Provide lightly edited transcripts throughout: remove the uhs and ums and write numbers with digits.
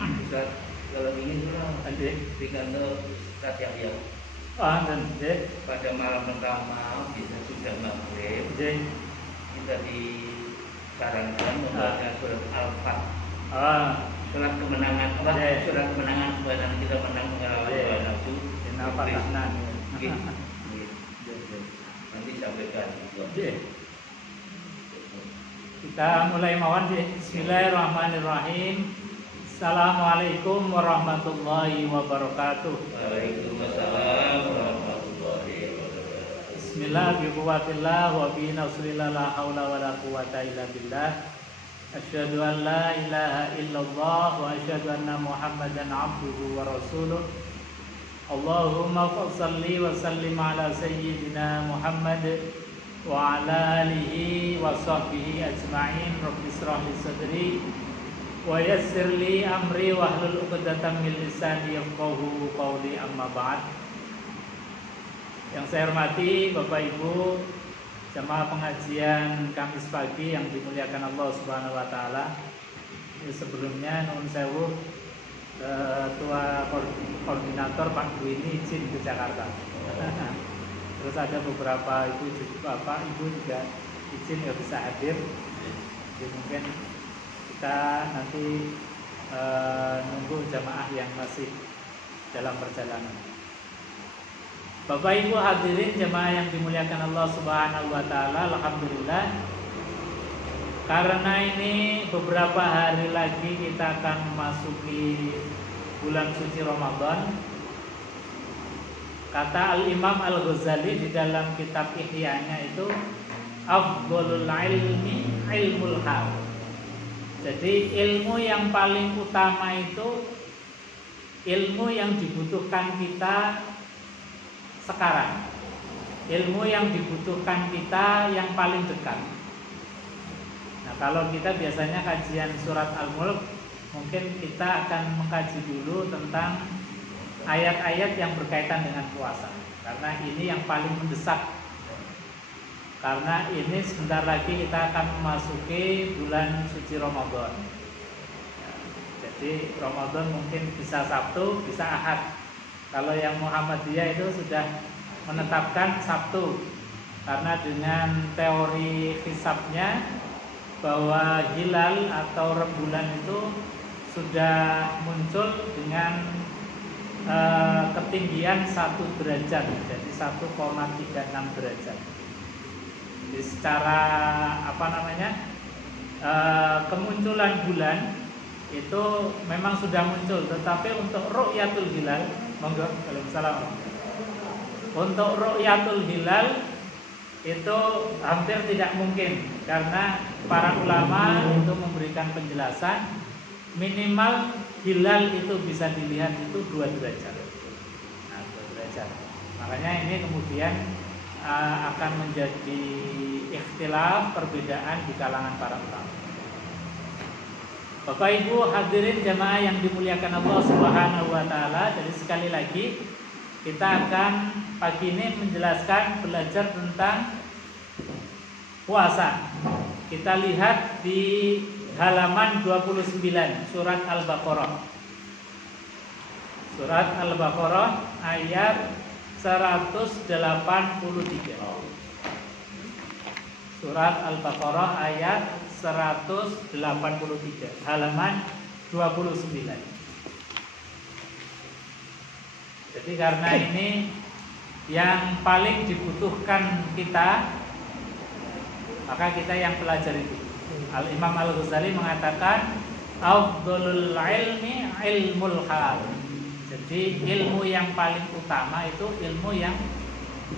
Ustaz, kalau ingin berikan Ustaz Yahya. Pada malam pertama bisa sudah maghrib. Kita disarankan membaca surat Al-Fatihah. Surat kemenangan surat kemenangan supaya kita menang mengalahkan nafsu. Nanti sampaikan. Kita mulai mawon. Bismillahirrahmanirrahim. Assalamualaikum warahmatullahi wabarakatuh. Waalaikumsalam warahmatullahi wabarakatuh. Bismillah biquwatillah wa bi nasrillah la haula wala quwata illa billah. Asyhadu an la ilaha illallah wa asyhadu anna Muhammadan abduhu wa rasuluh. Allahumma shalli wa sallim ala sayyidina Muhammad wa ala alihi wa sahbihi ajma'in. Rabbi israh li sadri wa yassir li amri wa hlul 'uqdatam min lisani yafqahu qawli, amma ba'd. Yang saya hormati Bapak Ibu jamaah pengajian Kamis pagi yang dimuliakan Allah Subhanahu wa taala. Sebelumnya nuwun sewu Ketua Koordinator Pak Dwi ini izin ke Jakarta. Terus ada beberapa Bapak Ibu juga izin nggak bisa hadir. Jadi mungkin kita nanti nunggu jamaah yang masih dalam perjalanan. Bapak Ibu hadirin jamaah yang dimuliakan Allah Subhanahu wa taala, alhamdulillah. Karena ini beberapa hari lagi kita akan memasuki bulan suci Ramadan. Kata Al-Imam Al-Ghazali di dalam kitab Ihya-nya itu afdhalul ilmi ilmul hal. Jadi ilmu yang paling utama itu ilmu yang dibutuhkan kita sekarang. Ilmu yang dibutuhkan kita yang paling dekat. Nah, kalau kita biasanya kajian surat Al-Mulk, mungkin kita akan mengkaji dulu tentang ayat-ayat yang berkaitan dengan puasa. Karena ini yang paling mendesak. Karena ini sebentar lagi kita akan memasuki bulan suci Ramadan. Jadi Ramadan mungkin bisa Sabtu, bisa Ahad. Kalau yang Muhammadiyah itu sudah menetapkan Sabtu. Karena dengan teori hisabnya bahwa hilal atau rembulan itu sudah muncul dengan ketinggian 1 derajat, jadi 1,36 derajat. Jadi secara kemunculan bulan itu memang sudah muncul, tetapi untuk ru'yatul hilal, monggo, waalaikumsalam. Untuk ru'yatul hilal itu hampir tidak mungkin karena para ulama itu memberikan penjelasan minimal hilal itu bisa dilihat itu 2 derajat. Nah, 2 derajat. Makanya ini kemudian akan menjadi ikhtilaf, perbedaan di kalangan para ulama. Bapak Ibu hadirin jamaah yang dimuliakan Allah Subhanahu wa taala, jadi sekali lagi kita akan pagi ini menjelaskan belajar tentang puasa. Kita lihat di halaman 29 surat Al-Baqarah. Surat Al-Baqarah ayat 183. Surat Al-Baqarah ayat 183, halaman 29. Jadi karena ini yang paling dibutuhkan kita, maka kita yang pelajari itu. Al-Imam Al-Ghazali mengatakan afdhalul ilmi ilmul hal. Jadi ilmu yang paling utama itu ilmu yang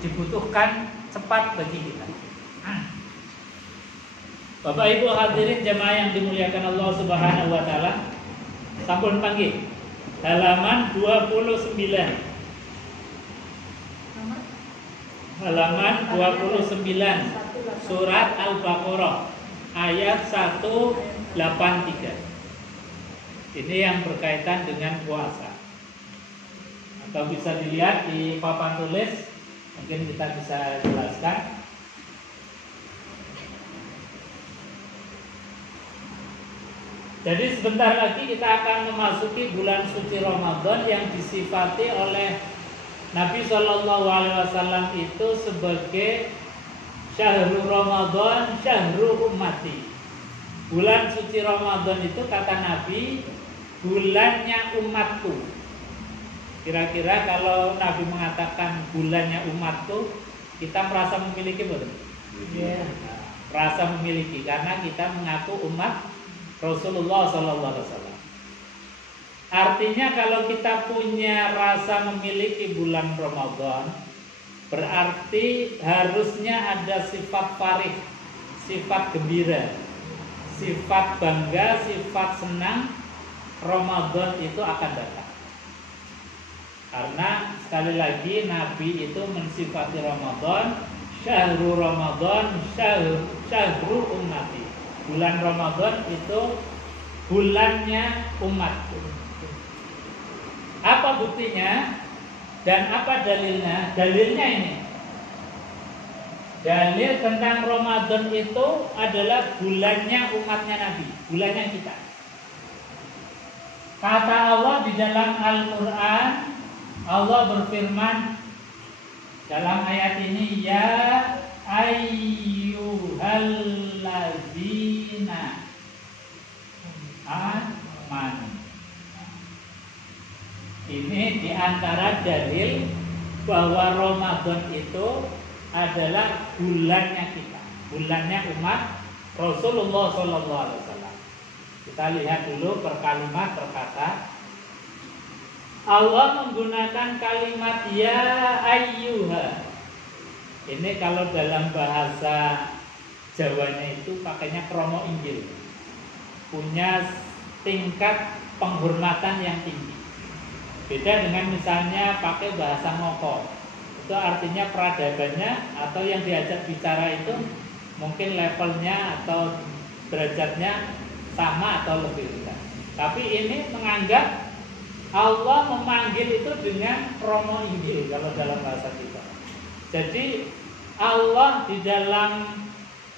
dibutuhkan cepat bagi kita. Bapak Ibu hadirin jamaah yang dimuliakan Allah Subhanahu wa taala, sampun panggil halaman 29. Halaman 29 surat Al-Baqarah ayat 183. Ini yang berkaitan dengan puasa. Atau bisa dilihat di papan tulis, mungkin kita bisa jelaskan. Jadi sebentar lagi kita akan memasuki bulan suci Ramadan yang disifati oleh Nabi Shallallahu Alaihi Wasallam itu sebagai syahrul Ramadan, syahrul ummati. Bulan suci Ramadan itu kata Nabi, bulannya umatku. Kira-kira kalau Nabi mengatakan bulannya umatku, kita merasa memiliki betul? Iya. Merasa memiliki karena kita mengaku umat Rasulullah SAW. Artinya kalau kita punya rasa memiliki bulan Ramadan, berarti harusnya ada sifat farih, sifat gembira, sifat bangga, sifat senang. Ramadan itu akan datang. Karena sekali lagi Nabi itu mensifati Ramadan, syahrul Ramadan, syahrul ummati. Bulan Ramadan itu bulannya umatku. Apa buktinya dan apa dalilnya? Dalilnya ini. Dalil tentang Ramadan itu adalah bulannya umatnya Nabi, bulannya kita. Kata Allah di dalam Al-Quran, Allah berfirman dalam ayat ini, ya ayyuhalladzina amanu. Ini diantara dalil bahwa Ramadan itu adalah bulannya kita, bulannya umat Rasulullah SAW. Kita lihat dulu per kalimat per kata. Allah menggunakan kalimat ya ayyuha. Ini kalau dalam bahasa Jawanya itu pakainya kromo injil, punya tingkat penghormatan yang tinggi. Beda dengan misalnya pakai bahasa ngoko, itu artinya peradabannya atau yang diajak bicara itu mungkin levelnya atau derajatnya sama atau lebih rendah. Tapi ini menganggap Allah memanggil itu dengan kromo injil kalau dalam bahasa kita. Jadi Allah di dalam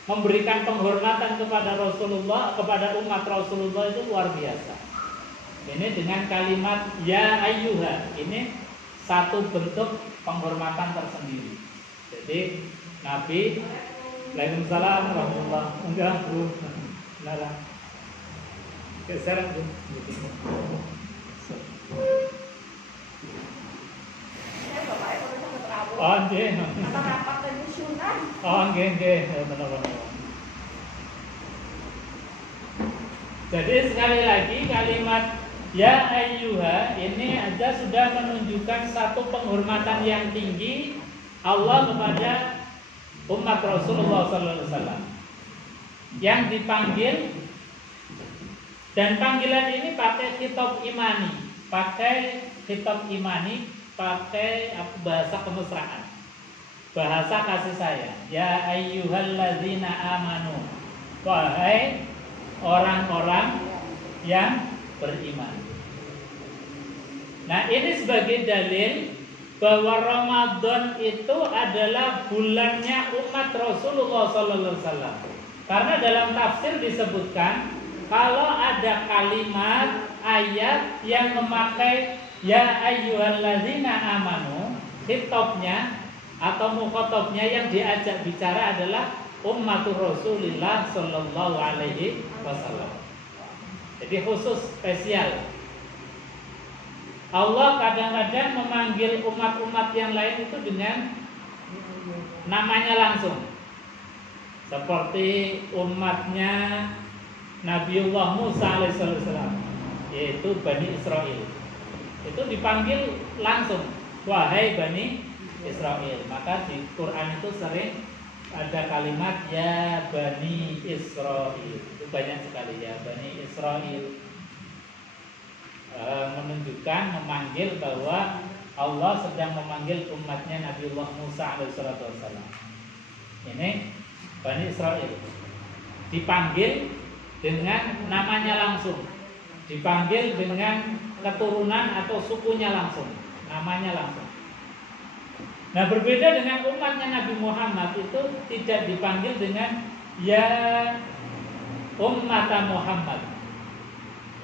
memberikan penghormatan kepada Rasulullah, kepada umat Rasulullah itu luar biasa. Ini dengan kalimat ya ayyuha, ini satu bentuk penghormatan tersendiri. Jadi Nabi, Waalaikumsalam warahmatullahi wabarakatuh. Enggak, Bu. Nah, geser Bu. Oh, nggih. Rapat penyusunan. Oh, nggih, benar-benar. Jadi sekali lagi kalimat ya ayyuha ini aja sudah menunjukkan satu penghormatan yang tinggi Allah kepada umat Rasulullah SAW yang dipanggil, dan panggilan ini pakai kitab imani, pakai bahasa kemesraan, bahasa kasih sayang. Ya ayyuhalladzina amanu, wahai orang-orang yang beriman. Nah, ini sebagai dalil bahwa Ramadan itu adalah bulannya umat Rasulullah SAW. Karena dalam tafsir disebutkan kalau ada kalimat ayat yang memakai ya ayyuhalladzina amanu, khitabnya atau mukhatabnya yang diajak bicara adalah ummatur Rasulillah sallallahu alaihi wasallam. Jadi khusus spesial. Allah kadang-kadang memanggil umat-umat yang lain itu dengan namanya langsung. Seperti umatnya Nabiullah Musa alaihissalam, yaitu Bani Israel. Itu dipanggil langsung, wahai Bani Israel. Maka di Quran itu sering ada kalimat ya Bani Israel. Itu banyak sekali ya Bani Israel. Menunjukkan, memanggil bahwa Allah sedang memanggil umatnya Nabiullah Musa alaihissalam. Ini Bani Israel dipanggil dengan namanya langsung, dipanggil dengan keturunan atau sukunya langsung, namanya langsung. Nah, berbeda dengan umatnya Nabi Muhammad itu tidak dipanggil dengan ya ummata Muhammad,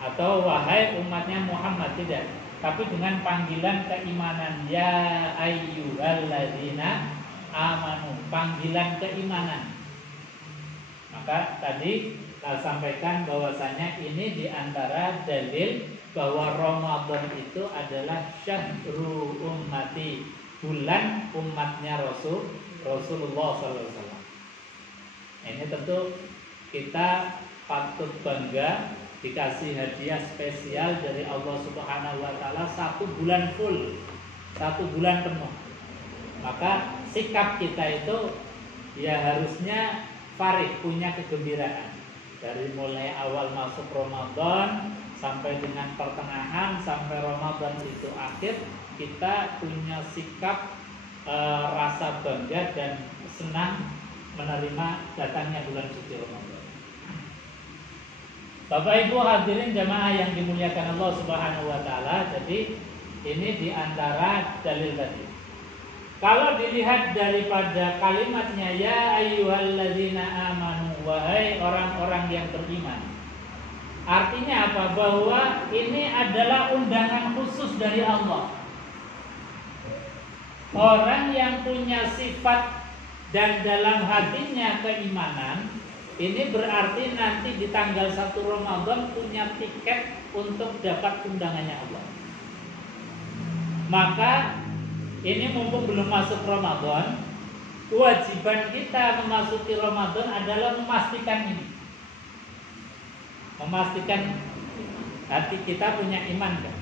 atau wahai umatnya Muhammad, tidak, tapi dengan panggilan keimanan, ya ayyuhalladzina amanu, panggilan keimanan. Maka tadi saya sampaikan bahwasanya ini diantara dalil bahwa Ramadan itu adalah syahrul ummati, bulan umatnya Rasulullah SAW. Ini tentu kita patut bangga dikasih hadiah spesial dari Allah Subhanahu wa taala 1 bulan full, 1 bulan penuh. Maka sikap kita itu ya harusnya farih, punya kegembiraan. Dari mulai awal masuk Ramadan sampai dengan pertengahan, sampai Ramadan itu akhir, kita punya sikap rasa bangga dan senang menerima datangnya bulan suci Ramadan. Bapak Ibu hadirin jamaah yang dimuliakan Allah Subhanahu wa taala, jadi ini diantara dalil tadi. Kalau dilihat daripada kalimatnya ya ayyuhalladzina amanu, wahai orang-orang yang beriman. Artinya apa? Bahwa ini adalah undangan khusus dari Allah. Orang yang punya sifat dan dalam hatinya keimanan, ini berarti nanti di tanggal 1 Ramadan punya tiket untuk dapat undangannya Allah. Maka ini mumpung belum masuk Ramadan, kewajiban kita memasuki Ramadan adalah memastikan ini. Memastikan hati kita punya iman kan?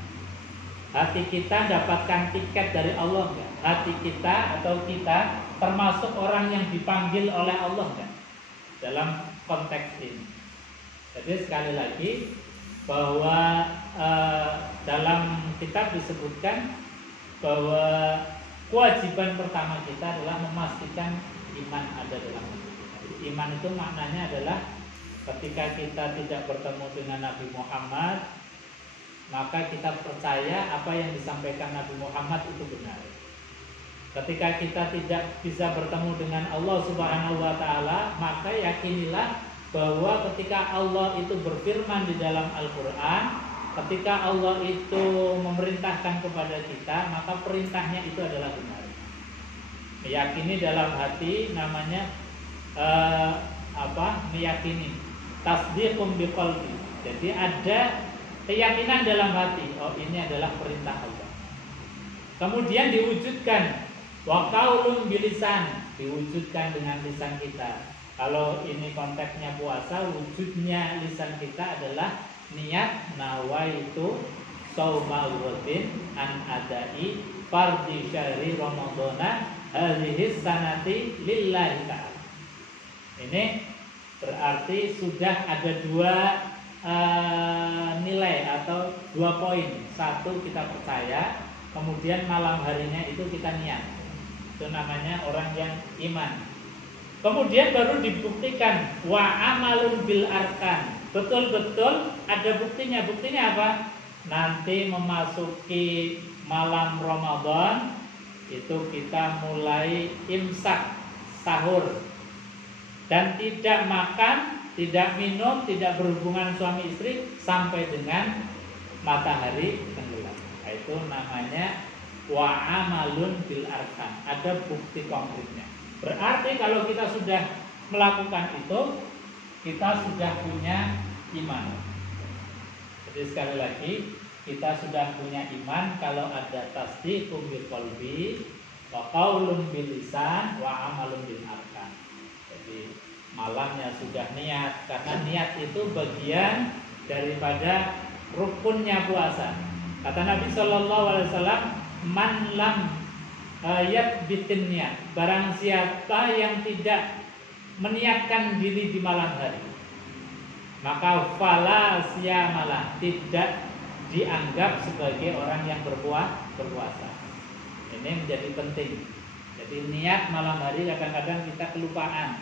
Hati kita dapatkan tiket dari Allah kan? Hati kita atau kita termasuk orang yang dipanggil oleh Allah kan? Dalam konteks ini. Jadi sekali lagi bahwa dalam kitab disebutkan bahwa kewajiban pertama kita adalah memastikan iman ada dalam hati. Iman itu maknanya adalah ketika kita tidak bertemu dengan Nabi Muhammad, maka kita percaya apa yang disampaikan Nabi Muhammad itu benar. Ketika kita tidak bisa bertemu dengan Allah Subhanahu wa taala, maka yakinilah bahwa ketika Allah itu berfirman di dalam Al-Qur'an, ketika Allah itu memerintahkan kepada kita, maka perintahnya itu adalah benar. Meyakini dalam hati namanya meyakini, tasdiqum biqalbi. Jadi ada keyakinan dalam hati, oh ini adalah perintah Allah. Kemudian diwujudkan, wa qaulun bilisan, diwujudkan dengan lisan kita. Kalau ini konteksnya puasa, wujudnya lisan kita adalah niat nawaitu shaumal ghadin an adai fardhi syahri ramadhana hadhihi sanati lillahi ta'ala. Ini berarti sudah ada 2 nilai atau 2 poin. 1 kita percaya, kemudian malam harinya itu kita niat. Itu namanya orang yang iman. Kemudian baru dibuktikan wa amalun bil arkan. Betul-betul ada buktinya. Buktinya apa? Nanti memasuki malam Ramadan itu kita mulai imsak, sahur, dan tidak makan, tidak minum, tidak berhubungan suami istri sampai dengan matahari tenggelam. Itu namanya wa amalun bil arkan. Ada bukti konkretnya. Berarti kalau kita sudah melakukan itu, kita sudah punya iman. Jadi sekali lagi, kita sudah punya iman kalau ada tasdiqum bil qalbi wa qaulun bil lisan wa amalun bil arkan. Jadi malamnya sudah niat, karena niat itu bagian daripada rukunnya puasa. Kata Nabi sallallahu alaihi wasallam, man lam bitinnya, barang siapa yang tidak meniatkan diri di malam hari, maka fala siyamalah, tidak dianggap sebagai orang yang berpuasa. Ini menjadi penting. Jadi niat malam hari kadang-kadang kita kelupaan.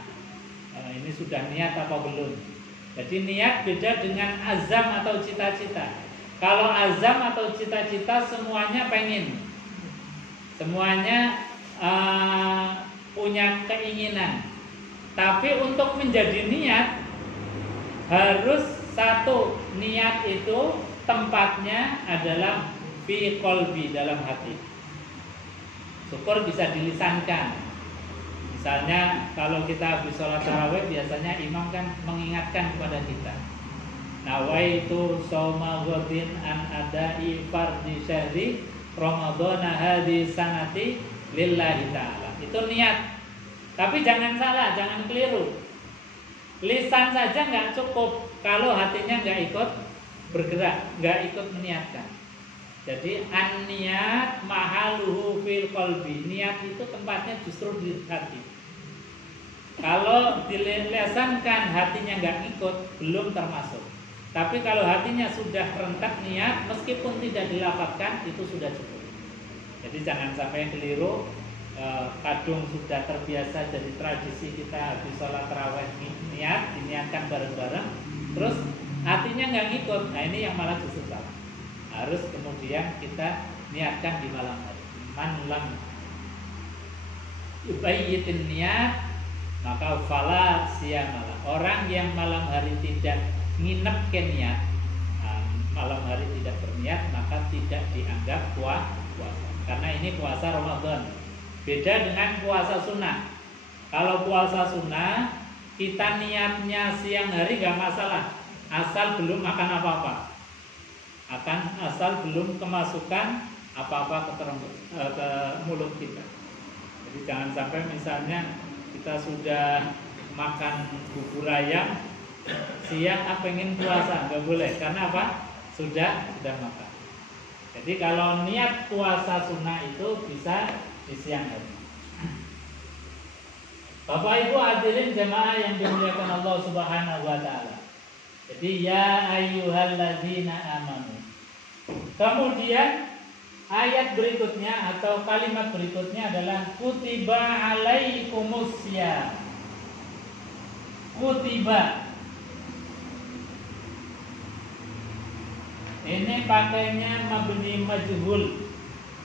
Ini sudah niat apa belum? Jadi niat beda dengan azam atau cita-cita. Kalau azam atau cita-cita semuanya pengen, semuanya punya keinginan. Tapi untuk menjadi niat harus Satu, niat itu tempatnya adalah fi qalbi, dalam hati. Syukur bisa dilisankan. Misalnya kalau kita habis sholat tarawih, biasanya imam kan mengingatkan kepada kita, nawaitu shauma ghadin an adai fardhi syahri ramadhana hadhi sanati lillahi ta'ala. Itu niat. Tapi jangan salah, jangan keliru. Lisan saja nggak cukup kalau hatinya nggak ikut bergerak, nggak ikut meniatkan. Jadi an-niat mahaluhu fil qalbi. Niat itu tempatnya justru di hati. Kalau dilesankan hatinya nggak ikut, belum termasuk. Tapi kalau hatinya sudah rentak niat, meskipun tidak dilafadzkan, itu sudah cukup. Jadi jangan sampai keliru. Kadung sudah terbiasa jadi tradisi kita habis sholat tarawih niat, diniatkan bareng-bareng, terus hatinya nggak ngikut. Nah ini yang malah justru salah. Harus kemudian kita niatkan di malam hari. Man lam yubayyitin niat, maka fala siyamalah. Orang yang malam hari tidak nginep ke niat, malam hari tidak berniat, maka tidak dianggap puasa. Karena ini puasa Ramadan. Beda dengan puasa sunnah. Kalau puasa sunnah, kita niatnya siang hari gak masalah, asal belum makan apa-apa, asal belum kemasukan apa-apa ke mulut kita. Jadi jangan sampai misalnya kita sudah makan bubur ayam, siang pengen puasa, nggak boleh. Karena apa? Sudah makan. Jadi kalau niat puasa sunnah itu bisa di siang hari. Bapak Ibu hadirin jemaah yang dimuliakan Allah Subhanahu wa taala. Jadi ya ayyuhalladzina amanu. Kemudian ayat berikutnya atau kalimat berikutnya adalah kutiba alaikumussyam. Kutiba. Ini pakainya mabni majhul,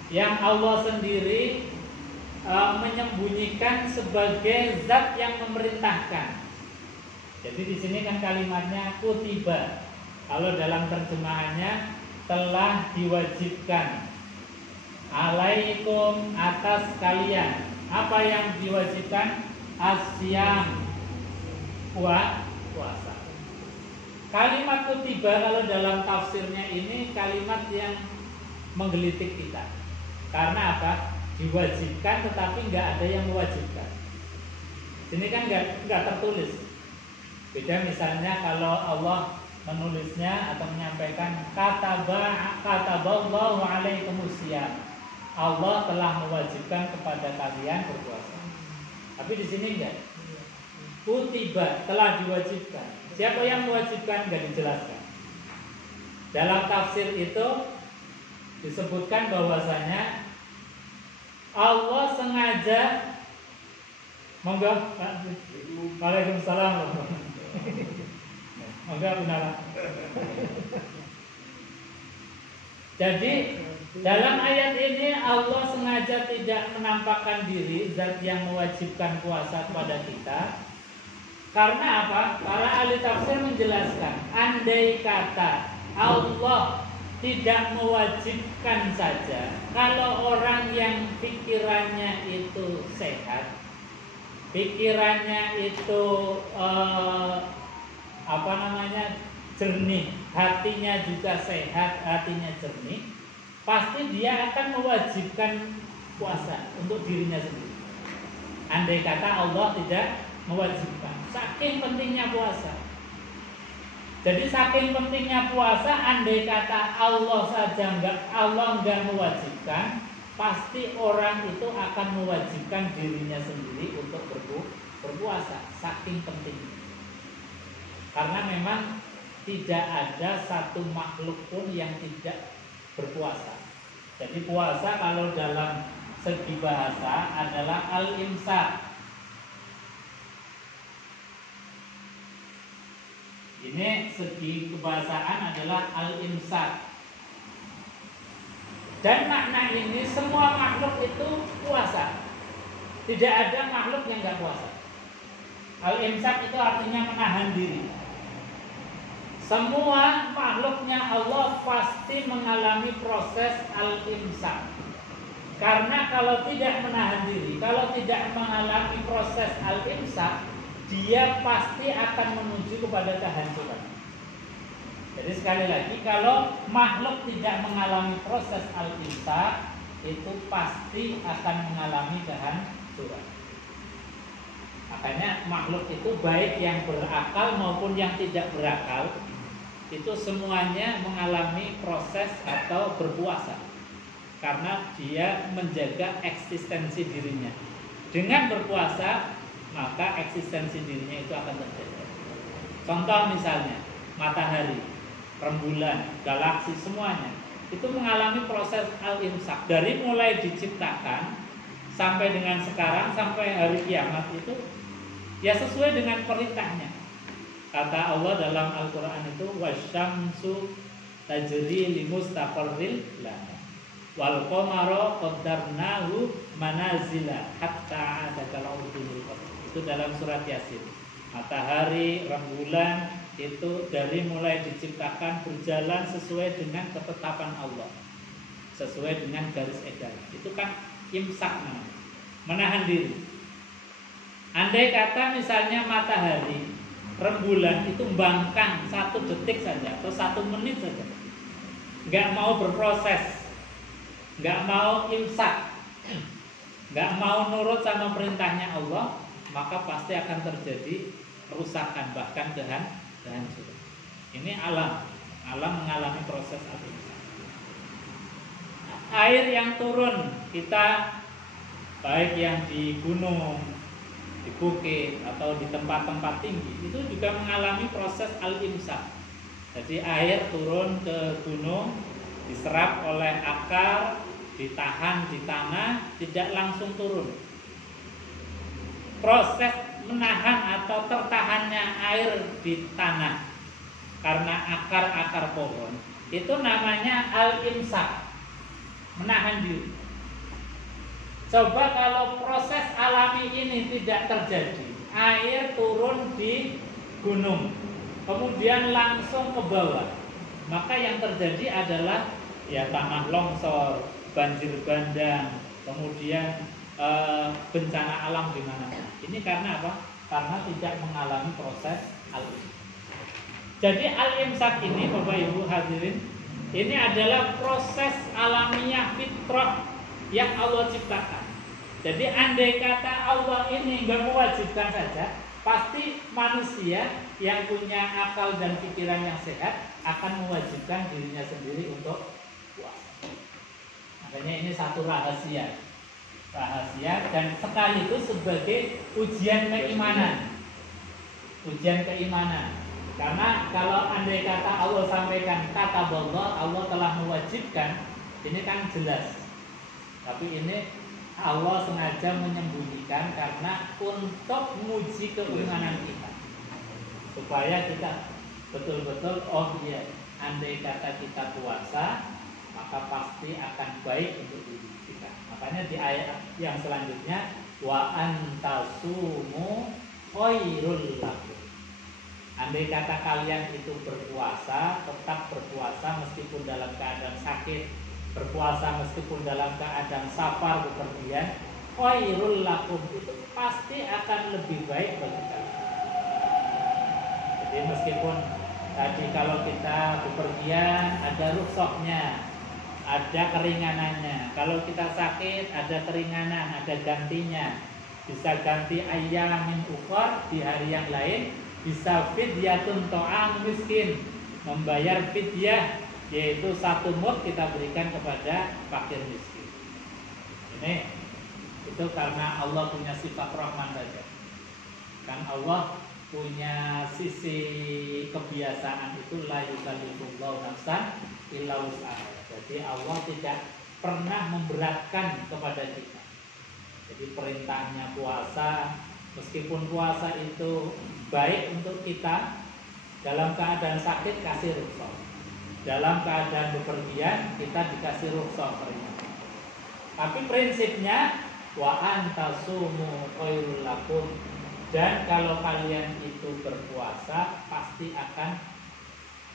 yang Allah sendiri menyembunyikan sebagai zat yang memerintahkan. Jadi di sini kan kalimatnya kutiba. Kalau dalam terjemahannya telah diwajibkan. Alaikum, atas kalian. Apa yang diwajibkan? Asyam, puasa. Kalimat kutiba kalau dalam tafsirnya ini kalimat yang menggelitik kita. Karena apa? Diwajibkan tetapi nggak ada yang mewajibkan. Sini kan nggak tertulis. Beda misalnya kalau Allah menulisnya atau menyampaikan kataballahu alaikumussyam. Allah telah mewajibkan kepada kalian berpuasa. Tapi di sini enggak. Kutiba, telah diwajibkan. Siapa yang mewajibkan enggak dijelaskan. Dalam tafsir itu disebutkan bahwasanya Allah sengaja monggo Pak. Waalaikumsalam. Monggo benar. Jadi dalam ayat ini Allah sengaja tidak menampakkan diri zat yang mewajibkan puasa kepada kita. Karena apa? Para ahli tafsir menjelaskan, andai kata Allah tidak mewajibkan saja, kalau orang yang pikirannya itu sehat, pikirannya itu jernih, hatinya juga sehat, hatinya jernih, pasti dia akan mewajibkan puasa untuk dirinya sendiri. Andai kata Allah tidak mewajibkan, saking pentingnya puasa. Jadi saking pentingnya puasa, andai kata Allah enggak mewajibkan, pasti orang itu akan mewajibkan dirinya sendiri untuk berpuasa. Saking pentingnya. Karena memang tidak ada satu makhluk pun yang tidak berpuasa. Jadi puasa kalau dalam segi bahasa adalah al-imsak. Ini segi kebahasaan adalah al-imsak. Dan makna ini semua makhluk itu puasa. Tidak ada makhluk yang enggak puasa. Al-imsak itu artinya menahan diri. Semua makhluknya Allah pasti mengalami proses al-imsak. Karena kalau tidak menahan diri, kalau tidak mengalami proses al-imsak, dia pasti akan menuju kepada kehancuran. Jadi sekali lagi, kalau makhluk tidak mengalami proses al-imsak, itu pasti akan mengalami kehancuran. Makanya makhluk itu baik yang berakal maupun yang tidak berakal, itu semuanya mengalami proses atau berpuasa. Karena dia menjaga eksistensi dirinya. Dengan berpuasa, maka eksistensi dirinya itu akan terjaga. Contoh misalnya, matahari, rembulan, galaksi, semuanya itu mengalami proses al-imsak. Dari mulai diciptakan sampai dengan sekarang, sampai hari kiamat itu ya sesuai dengan perintahnya. Kata Allah dalam Al-Quran itu, wasyamsu tajri limustaqarril laha wal qamara qaddarnahu manazila hatta adakal urdul. Itu dalam surat Yasin. Matahari, rembulan itu dari mulai diciptakan berjalan sesuai dengan ketetapan Allah, sesuai dengan garis edaran. Itu kan imsak namanya, menahan diri. Andai kata misalnya matahari, rembulan itu membangkang 1 detik saja atau 1 menit saja, nggak mau berproses, nggak mau imsak, nggak mau nurut sama perintahnya Allah, maka pasti akan terjadi kerusakan, bahkan kehancuran. Ini alam mengalami proses al-imsak. Air yang turun kita, baik yang di gunung, di bukit atau di tempat-tempat tinggi, itu juga mengalami proses al-imsak. Jadi air turun ke gunung, diserap oleh akar, ditahan di tanah, tidak langsung turun. Proses menahan atau tertahannya air di tanah karena akar-akar pohon itu namanya al-imsak, menahan diri. Coba kalau proses alami ini tidak terjadi, air turun di gunung, kemudian langsung ke bawah, maka yang terjadi adalah ya tanah longsor, banjir bandang, kemudian bencana alam di mana-mana. Ini karena apa? Karena tidak mengalami proses al-imsak. Jadi al-imsak ini, Bapak Ibu hadirin, ini adalah proses alamiah fitrah yang Allah ciptakan. Jadi andai kata Allah ini nggak mewajibkan saja, pasti manusia yang punya akal dan pikiran yang sehat akan mewajibkan dirinya sendiri untuk puasa. Makanya ini satu rahasia dan sekaligus sebagai ujian keimanan. Karena kalau andai kata Allah sampaikan kata Allah telah mewajibkan, ini kan jelas. Tapi ini Allah sengaja menyembunyikan karena untuk menguji keimanan kita, supaya kita betul-betul andai kata kita puasa, maka pasti akan baik untuk diri kita. Makanya di ayat yang selanjutnya, wa antasumu khairul lakum. Andai kata kalian itu berpuasa, tetap berpuasa meskipun dalam keadaan sakit, berpuasa meskipun dalam keadaan safar bepergian, khairul lakum, itu pasti akan lebih baik bagi kalian. Jadi meskipun tadi kalau kita bepergian ada rukhsahnya, ada keringanannya. Kalau kita sakit ada keringanan, ada gantinya. Bisa ganti ayyamin ukhar di hari yang lain, bisa fidyatun ta'am miskin, membayar fidyah, yaitu 1 mud kita berikan kepada fakir miskin. Ini itu karena Allah punya sifat rahman saja. Kan Allah punya sisi kebiasaan itu la yukallifullahu nafsan illa wus'aha. Jadi Allah tidak pernah memberatkan kepada kita. Jadi perintahnya puasa, meskipun puasa itu baik untuk kita, dalam keadaan sakit kasih rukhsah, dalam keadaan bepergian kita dikasih rukhsah peringatan. Tapi prinsipnya wa antasumu khairul lakum, dan kalau kalian itu berpuasa pasti akan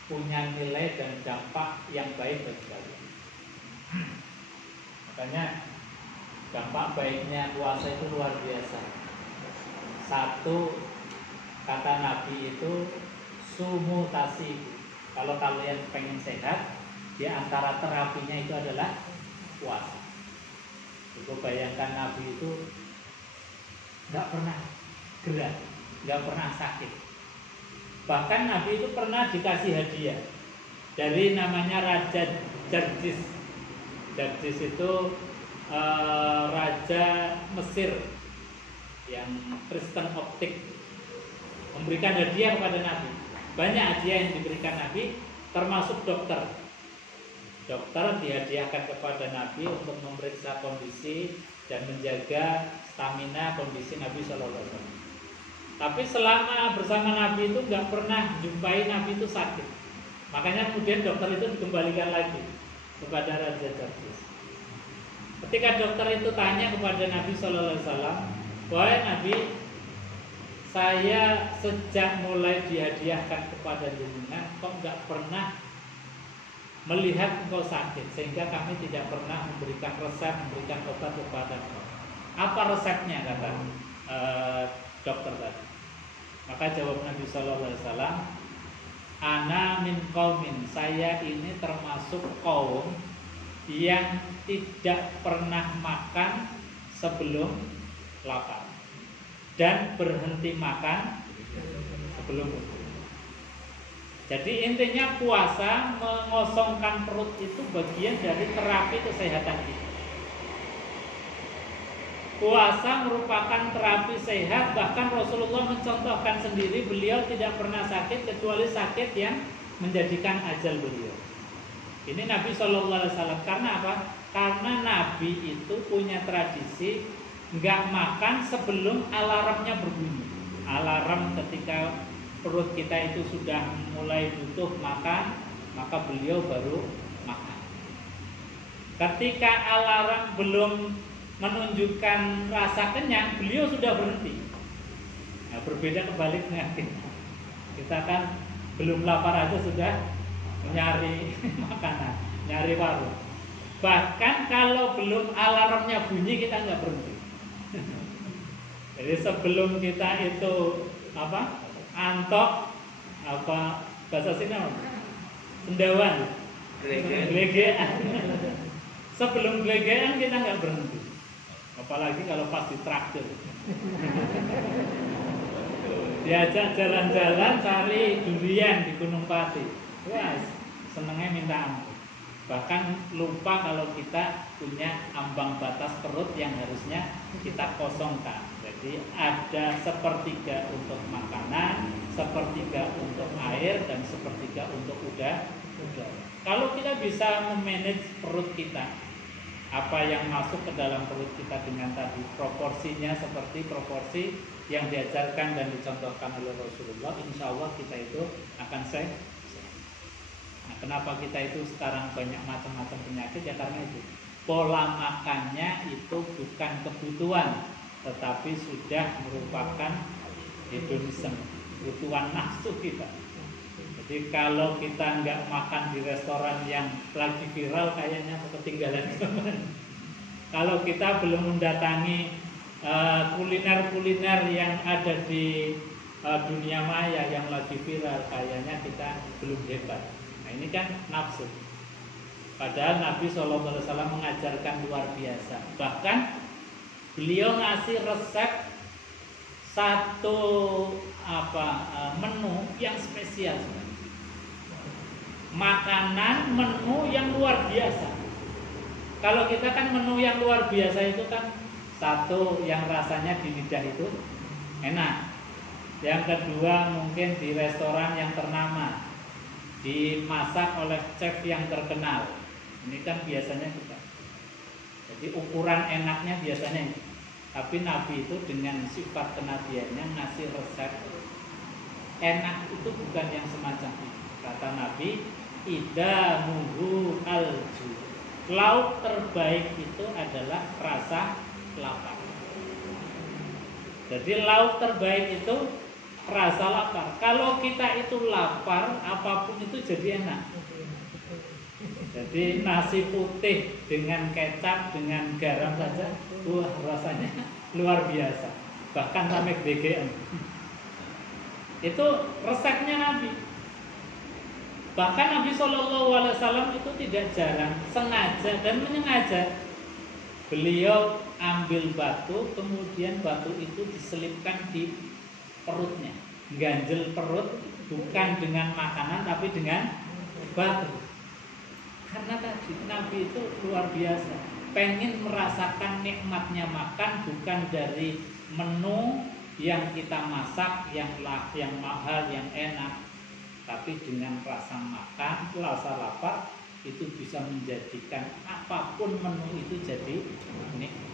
punya nilai dan dampak yang baik bagi kalian. Makanya dampak baiknya puasa itu luar biasa. Satu, kata Nabi itu sumu tasih. Kalau kalian pengen sehat, di antara terapinya itu adalah puasa. Coba bayangkan Nabi itu nggak pernah gerah, nggak pernah sakit. Bahkan Nabi itu pernah dikasih hadiah dari namanya Raja Jarjis. Jarjis itu raja Mesir yang Kristen Optik, memberikan hadiah kepada Nabi. Banyak hadiah yang diberikan Nabi, termasuk dokter. Dokter dihadiahkan kepada Nabi untuk memeriksa kondisi dan menjaga stamina kondisi Nabi Shallallahu Alaihi Wasallam. Tapi selama bersama Nabi itu nggak pernah jumpai Nabi itu sakit. Makanya kemudian dokter itu dikembalikan lagi kepada Raja Jarjis. Ketika dokter itu tanya kepada Nabi Shallallahu Alaihi Wasallam, "Wahai Nabi, saya sejak mulai dihadiahkan kepada jenengan, kok nggak pernah melihat engkau sakit, sehingga kami tidak pernah memberikan resep, memberikan obat kepada engkau. Apa resepnya?" kata dokter tadi. Maka jawab Nabi Shallallahu Alaihi Wasallam, "Ana min qaumin, saya ini termasuk kaum yang tidak pernah makan sebelum lapar dan berhenti makan sebelum buka." Jadi intinya puasa mengosongkan perut itu bagian dari terapi kesehatan kita. Puasa merupakan terapi sehat, bahkan Rasulullah mencontohkan sendiri, beliau tidak pernah sakit kecuali sakit yang menjadikan ajal beliau. Ini Nabi Shallallahu Alaihi Wasallam. Karena apa? Karena Nabi itu punya tradisi nggak makan sebelum alarmnya berbunyi. Alarm ketika perut kita itu sudah mulai butuh makan, maka beliau baru makan. Ketika alarm belum menunjukkan rasa kenyang, beliau sudah berhenti. Nah, berbeda kebaliknya kita kan belum lapar aja sudah nyari makanan, nyari warung. Bahkan kalau belum alarmnya bunyi kita nggak berhenti. Jadi sebelum kita itu antok, bahasa sini apa? Sendawan, gelegean. Sebelum gelegean kita nggak berhenti. Apalagi kalau pas ditraktir. Diajak jalan-jalan cari durian di Gunung Pati. Wah, senengnya minta ampun. Bahkan lupa kalau kita punya ambang batas perut yang harusnya kita kosongkan. Jadi ada sepertiga untuk makanan, sepertiga untuk air, dan sepertiga untuk udara. Kalau kita bisa memanage perut kita, apa yang masuk ke dalam perut kita dengan tadi proporsinya seperti proporsi yang diajarkan dan dicontohkan oleh Rasulullah, insya Allah kita itu akan sehat. Nah, kenapa kita itu sekarang banyak macam-macam penyakit? Ya karena itu pola makannya itu bukan kebutuhan, tetapi sudah merupakan hedonisme, kebutuhan nafsu kita. Jadi kalau kita nggak makan di restoran yang lagi viral, kayaknya ketinggalan zaman. Kalau kita belum mendatangi kuliner-kuliner yang ada di dunia maya yang lagi viral, kayaknya kita belum hebat. Nah ini kan nafsu. Padahal Nabi SAW mengajarkan luar biasa. Bahkan beliau ngasih resep satu menu yang spesial. Makanan menu yang luar biasa. Kalau kita kan menu yang luar biasa itu kan satu yang rasanya di lidah itu enak. Yang kedua mungkin di restoran yang ternama, dimasak oleh chef yang terkenal. Ini kan biasanya kita. Jadi ukuran enaknya biasanya ini. Tapi Nabi itu dengan sifat kenabiannya ngasih resep enak itu bukan yang semacam itu. Kata Nabi, idamuhu alju. Lauk terbaik itu adalah rasa lapar. Jadi lauk terbaik itu rasa lapar. Kalau kita itu lapar, apapun itu jadi enak. Jadi nasi putih dengan kecap, dengan garam saja, wah rasanya luar biasa. Bahkan sampai BGM. Itu resepnya Nabi. Bahkan Nabi SAW itu tidak jarang, sengaja dan menyengaja. Beliau ambil batu, kemudian batu itu diselipkan di perutnya, ganjel perut, bukan dengan makanan tapi dengan batu. Karena tadi Nabi itu luar biasa, pengen merasakan nikmatnya makan, bukan dari menu yang kita masak, yang mahal, yang enak, tapi dengan rasa makan, rasa lapar, itu bisa menjadikan apapun menu itu jadi nikmat.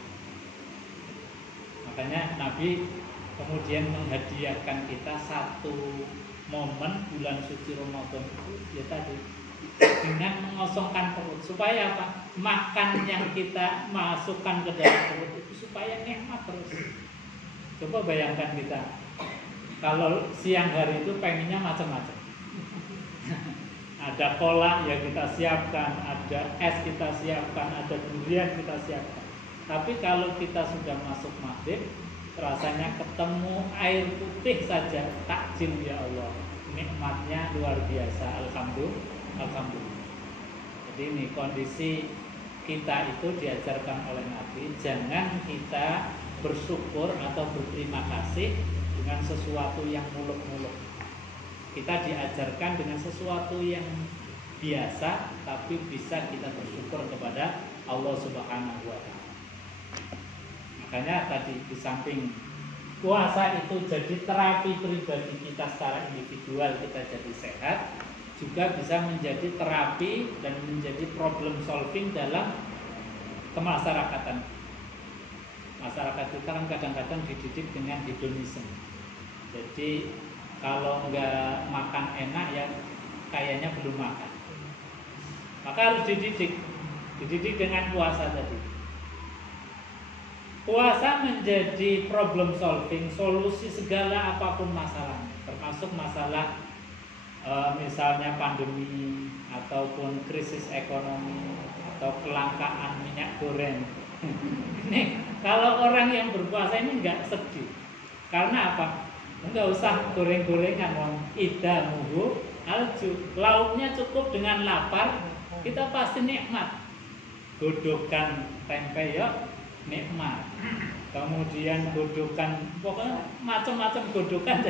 Makanya Nabi kemudian menghadiahkan kita satu momen bulan suci Ramadan itu, ya tadi, dengan mengosongkan perut. Supaya apa? Makan yang kita masukkan ke dalam perut itu supaya nikmat terus. Coba bayangkan kita, kalau siang hari itu pengennya macam-macam. Ada cola ya kita siapkan, ada es kita siapkan, ada durian kita siapkan. Tapi kalau kita sudah masuk maghrib, rasanya ketemu air putih saja, takjil ya Allah. Nikmatnya luar biasa, alhamdulillah. Jadi ini kondisi kita itu diajarkan oleh Nabi, jangan kita bersyukur atau berterima kasih dengan sesuatu yang muluk-muluk. Kita diajarkan dengan sesuatu yang biasa, tapi bisa kita bersyukur kepada Allah Subhanahu wa Ta'ala. Makanya tadi di samping puasa itu jadi terapi pribadi kita secara individual, kita jadi sehat, juga bisa menjadi terapi dan menjadi problem solving dalam kemasyarakatan. Masyarakat kita kan kadang-kadang dididik dengan hedonisme. Jadi kalau nggak makan enak ya kayaknya belum makan. Maka harus dididik dengan puasa tadi. Puasa menjadi problem solving, solusi segala apapun masalahnya, termasuk masalah misalnya pandemi ataupun krisis ekonomi atau kelangkaan minyak goreng. Ini kalau orang yang berpuasa ini nggak sedih, karena apa? Enggak usah goreng-gorengan, idamuhu alju. Lauknya cukup dengan lapar, kita pasti nikmat. Godokan tempe ya nikmat. Kemudian godokan, pokoknya macam-macam godokan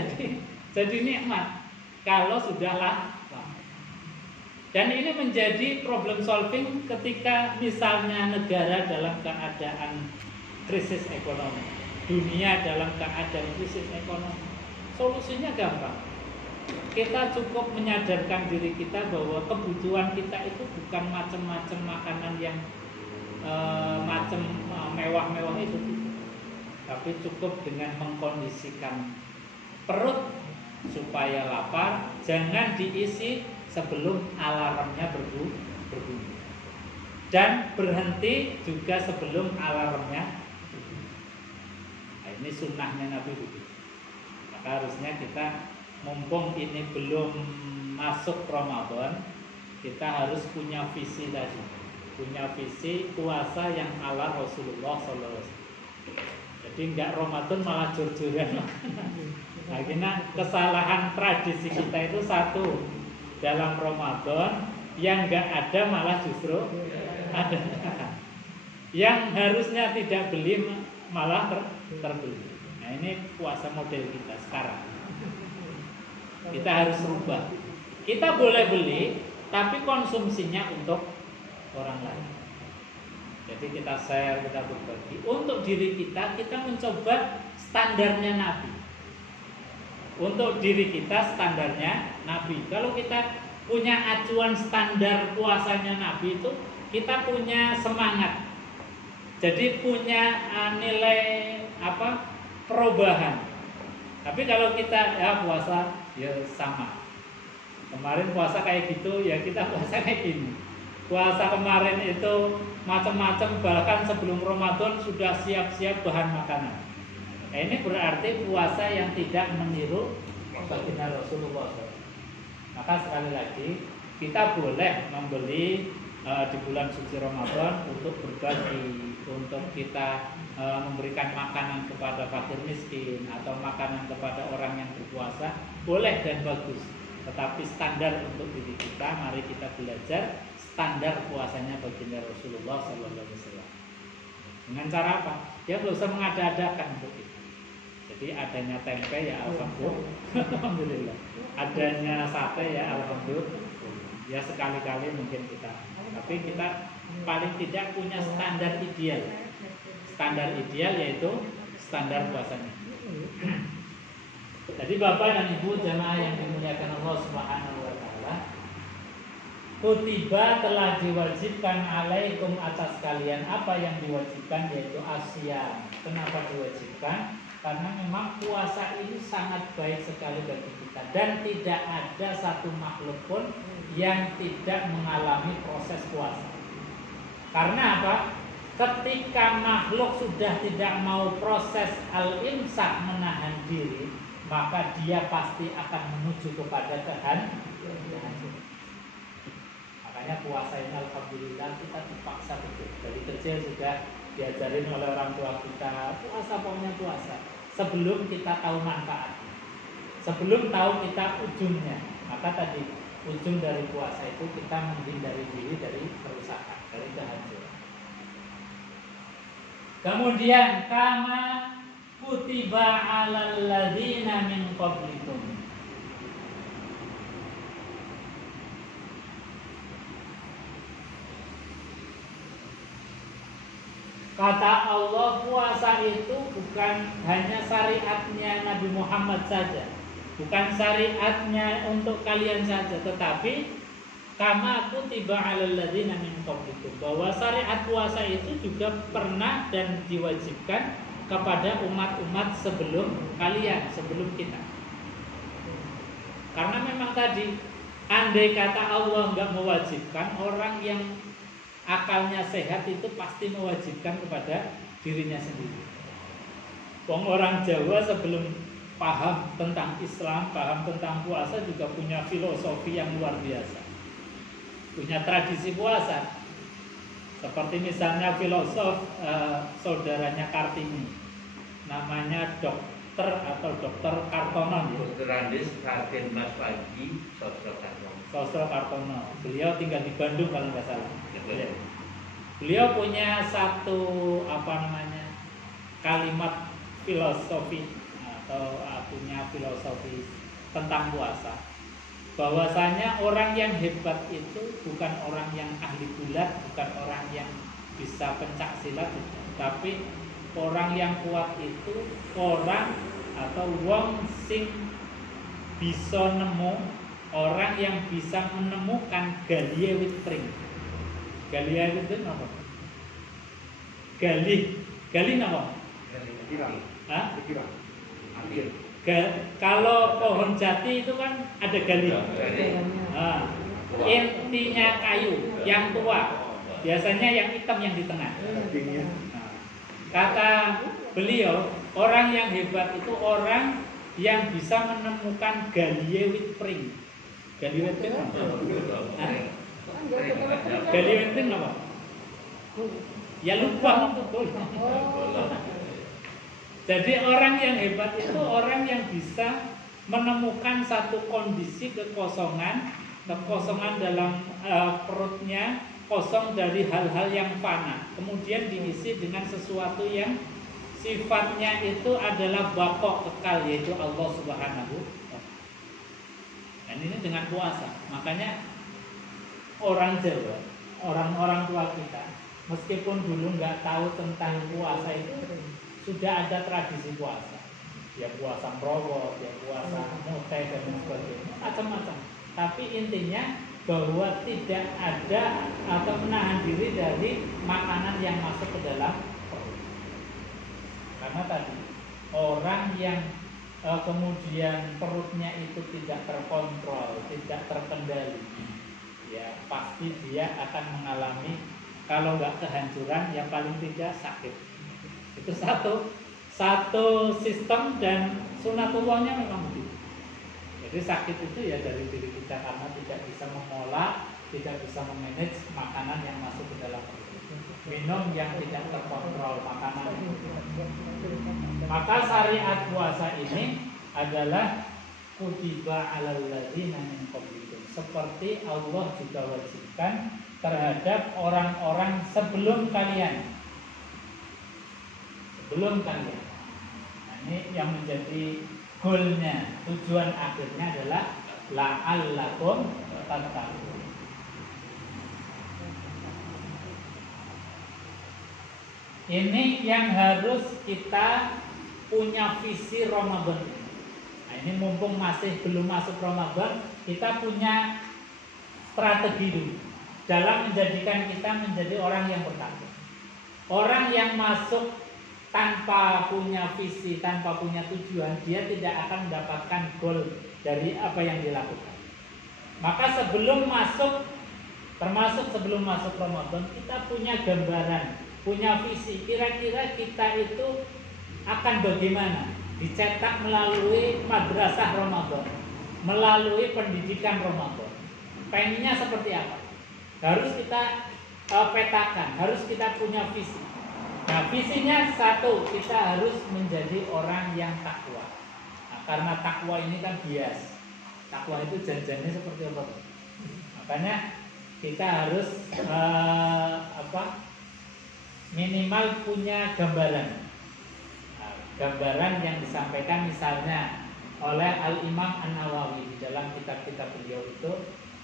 jadi nikmat. Kalau sudah lapar. Dan ini menjadi problem solving ketika misalnya negara dalam keadaan krisis ekonomi, dunia dalam keadaan krisis ekonomi. Solusinya gampang. Kita cukup menyadarkan diri kita bahwa kebutuhan kita itu bukan macam-macam makanan yang macam mewah-mewah itu, tapi cukup dengan mengkondisikan perut supaya lapar, jangan diisi sebelum alarmnya berbunyi, dan berhenti juga sebelum alarmnya berbunyi. Nah, ini sunnahnya Nabi begitu. Maka harusnya kita, mumpung ini belum masuk Ramadan, kita harus punya visi tadi, punya visi puasa yang ala Rasulullah SAW. Jadi enggak Ramadan malah jor-joran. Akhirnya kesalahan tradisi kita itu satu, dalam Ramadan yang enggak ada malah justru ada. Yang harusnya tidak beli malah terbeli. Nah ini puasa model kita sekarang. Kita harus rubah. Kita boleh beli, tapi konsumsinya untuk orang lain. Jadi kita share, kita berbagi. Untuk diri kita mencoba standarnya Nabi. Untuk diri kita standarnya Nabi. Kalau kita punya acuan standar puasanya Nabi itu, kita punya semangat. Jadi punya nilai perubahan. Tapi kalau kita ya puasa ya sama. Kemarin puasa kayak gitu ya kita puasa kayak gini. Puasa kemarin itu macam-macam, bahkan sebelum Ramadan sudah siap-siap bahan makanan. Nah, ini berarti puasa yang tidak meniru baginda Rasulullah SAW. Maka sekali lagi kita boleh membeli di bulan suci Ramadan untuk berbagi, untuk kita memberikan makanan kepada fakir miskin atau makanan kepada orang yang berpuasa, boleh dan bagus. Tetapi standar untuk diri kita, mari kita belajar standar puasanya baginda Rasulullah SAW. Dengan cara apa? Ya nggak usah mengada-adakan untuk itu. Jadi adanya tempe ya alhamdulillah, adanya sate ya alhamdulillah. Ya sekali-kali mungkin kita, tapi kita paling tidak punya standar ideal. Standar ideal yaitu standar puasanya. Jadi Bapak dan Ibu jamaah yang dimuliakan Allah Subhanahu wa taala, kutiba telah diwajibkan alaikum atas kalian. Apa yang diwajibkan yaitu asyam. Kenapa diwajibkan? Karena memang puasa ini sangat baik sekali bagi kita dan tidak ada satu makhluk pun yang tidak mengalami proses puasa. Karena apa? Ketika makhluk sudah tidak mau proses al-imsak, menahan diri, maka dia pasti akan menuju kepada kehancuran. Makanya puasa ini alhamdulillah kita dipaksa betul. Dari kecil juga diajarin oleh orang tua kita, puasa pokoknya puasa. Sebelum kita tahu manfaatnya, sebelum tahu kita ujungnya. Maka tadi ujung dari puasa itu kita menghindari diri dari kerusakan, dari kehancuran. Kemudian kama kutiba 'alal ladzina min qablikum. Kata Allah, puasa itu bukan hanya syariatnya Nabi Muhammad saja, bukan syariatnya untuk kalian saja, tetapi kama kutiba 'alal ladzina min qablikum, bahwa syariat puasa itu juga pernah dan diwajibkan kepada umat-umat sebelum kalian, sebelum kita. Karena memang tadi, andai kata Allah nggak mewajibkan, orang yang akalnya sehat itu pasti mewajibkan kepada dirinya sendiri. Orang Jawa sebelum paham tentang Islam, paham tentang puasa juga punya filosofi yang luar biasa, punya tradisi puasa. Seperti misalnya filosof saudaranya Kartini, namanya Dokter Kartono. Dokter Andes Raden Mas Pagi Sosro Kartono. Beliau tinggal di Bandung kalau nggak salah. Ya. Beliau punya satu kalimat filosofi atau punya filosofi tentang puasa. Bahwasanya orang yang hebat itu bukan orang yang ahli gulat, bukan orang yang bisa pencak silat, tapi orang yang kuat itu orang atau wong sing bisa nemu, orang yang bisa menemukan galie wit pring. Galie wit pring apa? Gali apa? Kalau pohon jati itu kan ada gali. Intinya kayu yang tua, biasanya yang hitam yang di tengah. Kata beliau, orang yang hebat itu orang yang bisa menemukan galie wit pring. Galie wit pring apa? Galie wit pring apa? Ya lubang betul. Jadi orang yang hebat itu orang yang bisa menemukan satu kondisi kekosongan dalam perutnya, kosong dari hal-hal yang fana, kemudian diisi dengan sesuatu yang sifatnya itu adalah baqo, kekal, yaitu Allah Subhanahu wa ta'ala. Dan ini dengan puasa. Makanya orang Jawa, orang-orang tua kita, meskipun dulu nggak tahu tentang puasa itu, sudah ada tradisi puasa. Ya puasa merowot, ya puasa muteh dan sebagainya, macam-macam. Tapi intinya bahwa tidak ada atau menahan diri dari makanan yang masuk ke dalam perut. Karena tadi orang yang kemudian perutnya itu tidak terkontrol, tidak terkendali, ya pasti dia akan mengalami, kalau nggak kehancuran, ya paling tidak sakit. Itu satu sistem dan sunatullahnya memang begitu. Jadi sakit itu ya dari diri kita karena tidak bisa mengolah, tidak bisa memanage makanan yang masuk ke dalam tubuh. Minum yang tidak terkontrol makanan. Maka syariat puasa ini adalah kutiba alal ladzina min qablikum. Seperti Allah juga wajibkan terhadap orang-orang sebelum kalian. Sebelum kalian. Nah, ini yang menjadi goalnya, tujuan akhirnya adalah la'allakum tattaqun. Ini yang harus kita punya visi Ramadan. Nah, ini mumpung masih belum masuk Ramadan, kita punya strategi dulu dalam menjadikan kita menjadi orang yang bertakwa. Orang yang masuk tanpa punya visi, tanpa punya tujuan, dia tidak akan mendapatkan goal dari apa yang dilakukan. Maka sebelum masuk, termasuk sebelum masuk Ramadan, kita punya gambaran, punya visi. Kira-kira kita itu akan bagaimana? Dicetak melalui madrasah Ramadan, melalui pendidikan Ramadan. Pengennya seperti apa? Harus kita petakan, harus kita punya visi. Nah, visinya satu, kita harus menjadi orang yang takwa. Nah, karena takwa ini kan bias. Takwa itu janjinya seperti apa? Makanya kita harus minimal punya gambaran. Nah, gambaran yang disampaikan misalnya oleh Al-Imam An-Nawawi di dalam kitab-kitab beliau itu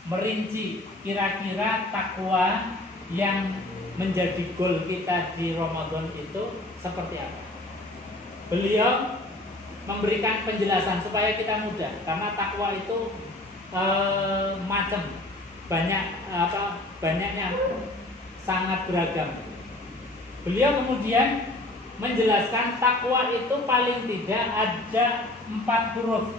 merinci kira-kira takwa yang menjadi goal kita di Ramadan itu seperti apa. Beliau memberikan penjelasan supaya kita mudah, karena takwa itu macam banyaknya sangat beragam. Beliau kemudian menjelaskan takwa itu paling tidak ada 4 huruf.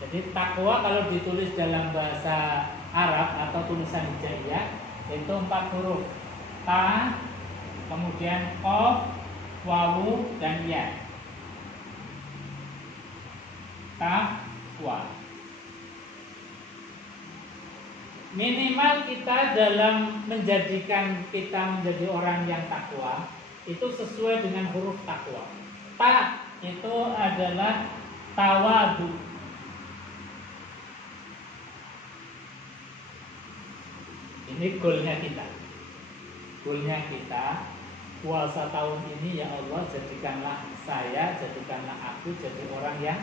Jadi takwa kalau ditulis dalam bahasa Arab atau tulisan hijaiyah itu 4 huruf. Ta, kemudian qaf, wawu, dan ya. Takwa. Minimal kita dalam menjadikan kita menjadi orang yang takwa itu sesuai dengan huruf takwa. Ta itu adalah tawadu. Ini goalnya kita. Goalnya kita puasa tahun ini, ya Allah, jadikanlah saya, jadikanlah aku jadi orang yang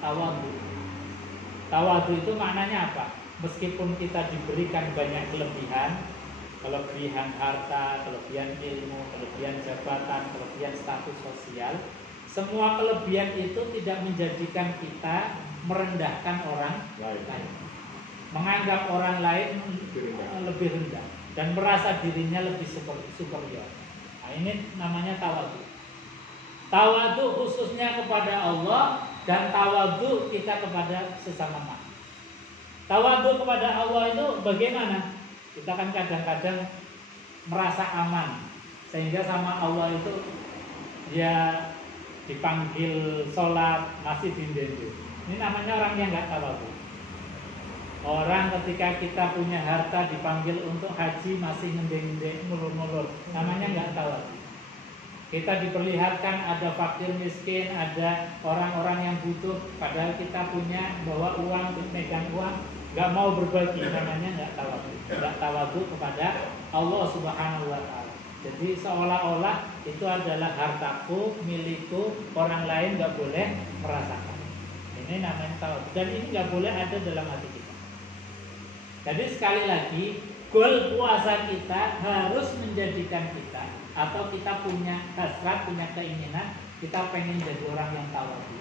tawadu. Tawadu itu maknanya apa? Meskipun kita diberikan banyak kelebihan harta, kelebihan ilmu, kelebihan jabatan, kelebihan status sosial, semua kelebihan itu tidak menjadikan kita merendahkan orang lain, menganggap orang lain lebih rendah dan merasa dirinya lebih superior. Nah, ini namanya tawadu. Tawadu khususnya kepada Allah dan tawadu kita kepada sesama manusia. Tawadu kepada Allah itu bagaimana? Kita kan kadang-kadang merasa aman sehingga sama Allah itu dia dipanggil sholat masih dinding. Ini namanya orang yang nggak tawadu. Orang ketika kita punya harta dipanggil untuk haji masih ngendeng-ngendeng, mulur-mulur, namanya nggak tawadu. Kita diperlihatkan ada fakir miskin, ada orang-orang yang butuh, padahal kita punya bawa uang, megang uang, nggak mau berbagi, namanya nggak tawadu. Nggak tawadu kepada Allah Subhanahu Wa Taala. Jadi seolah-olah itu adalah hartaku, milikku, orang lain nggak boleh merasakan. Ini namanya tawadu. Dan ini nggak boleh ada dalam hati kita. Jadi sekali lagi, goal puasa kita harus menjadikan kita, atau kita punya hasrat, punya keinginan, kita pengen jadi orang yang tawadu.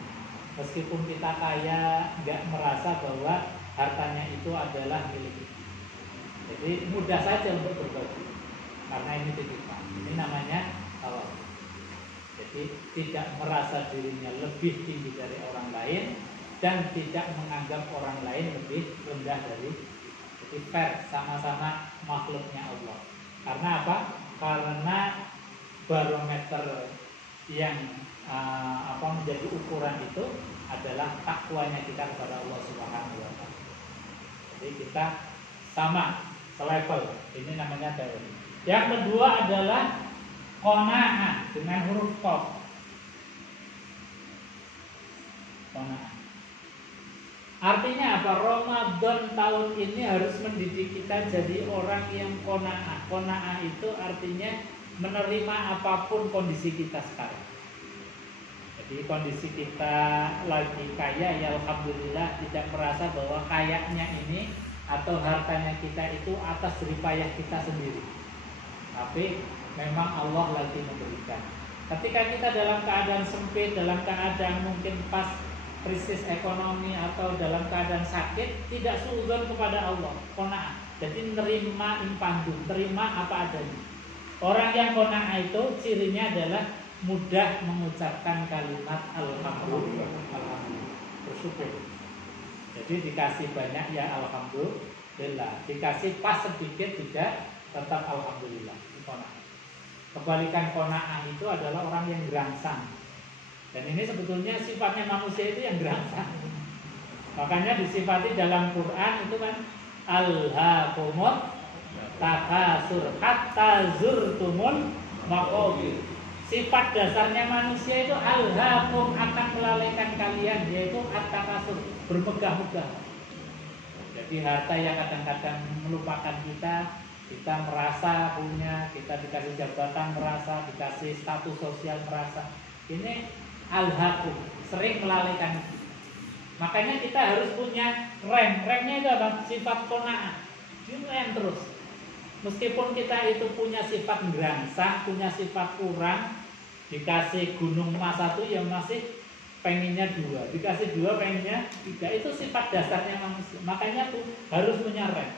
Meskipun kita kaya, nggak merasa bahwa hartanya itu adalah milik kita. Jadi mudah saja untuk berbagi, karena ini titipan. Ini namanya tawadu. Jadi tidak merasa dirinya lebih tinggi dari orang lain dan tidak menganggap orang lain lebih rendah dari kita. Jadi fair, sama-sama makhluknya Allah. Karena apa? Karena barometer yang menjadi ukuran itu adalah takwanya kita kepada Allah Subhanahu wa taala. Jadi kita sama selevel. Ini namanya teori. Yang kedua adalah qanaah dengan huruf qaf. Qanaah. Artinya apa? Ramadan tahun ini harus mendidik kita jadi orang yang qanaah. Qanaah itu artinya menerima apapun kondisi kita sekarang. Jadi kondisi kita lagi kaya, ya alhamdulillah, tidak merasa bahwa kayanya ini atau hartanya kita itu atas jeripayah kita sendiri. Tapi memang Allah lagi memberikan. Ketika kita dalam keadaan sempit, dalam keadaan mungkin pas krisis ekonomi atau dalam keadaan sakit, tidak suudzon kepada Allah, qanaah. Jadi nerima impandum, terima apa adanya. Orang yang qanaah itu cirinya adalah mudah mengucapkan kalimat alhamdulillah, bersyukur. Jadi dikasih banyak ya alhamdulillah, dikasih pas sedikit juga tetap alhamdulillah. Kebalikan qanaah itu adalah orang yang gerangsang. Dan ini sebetulnya sifatnya manusia itu yang gerangsang. Makanya disifati dalam Quran itu kan alhaakumut takasur hatta zurtumul maqabir. Sifat dasarnya manusia itu alhaakum, akan melalaikan kalian, yaitu at-takasur, bermegah-megah. Jadi harta yang kadang-kadang melupakan kita, kita merasa punya, kita dikasih jabatan merasa, dikasih status sosial merasa. Ini alhaakum, sering melalaikan itu. Makanya kita harus punya rem. Remnya itu apa? Sifat qanaah. Rem terus. Meskipun kita itu punya sifat gerangsang, punya sifat kurang, dikasih gunung emas satu ya masih pengennya dua, dikasih dua pengennya tiga. Itu sifat dasarnya manusia. Makanya tuh harus punya rem.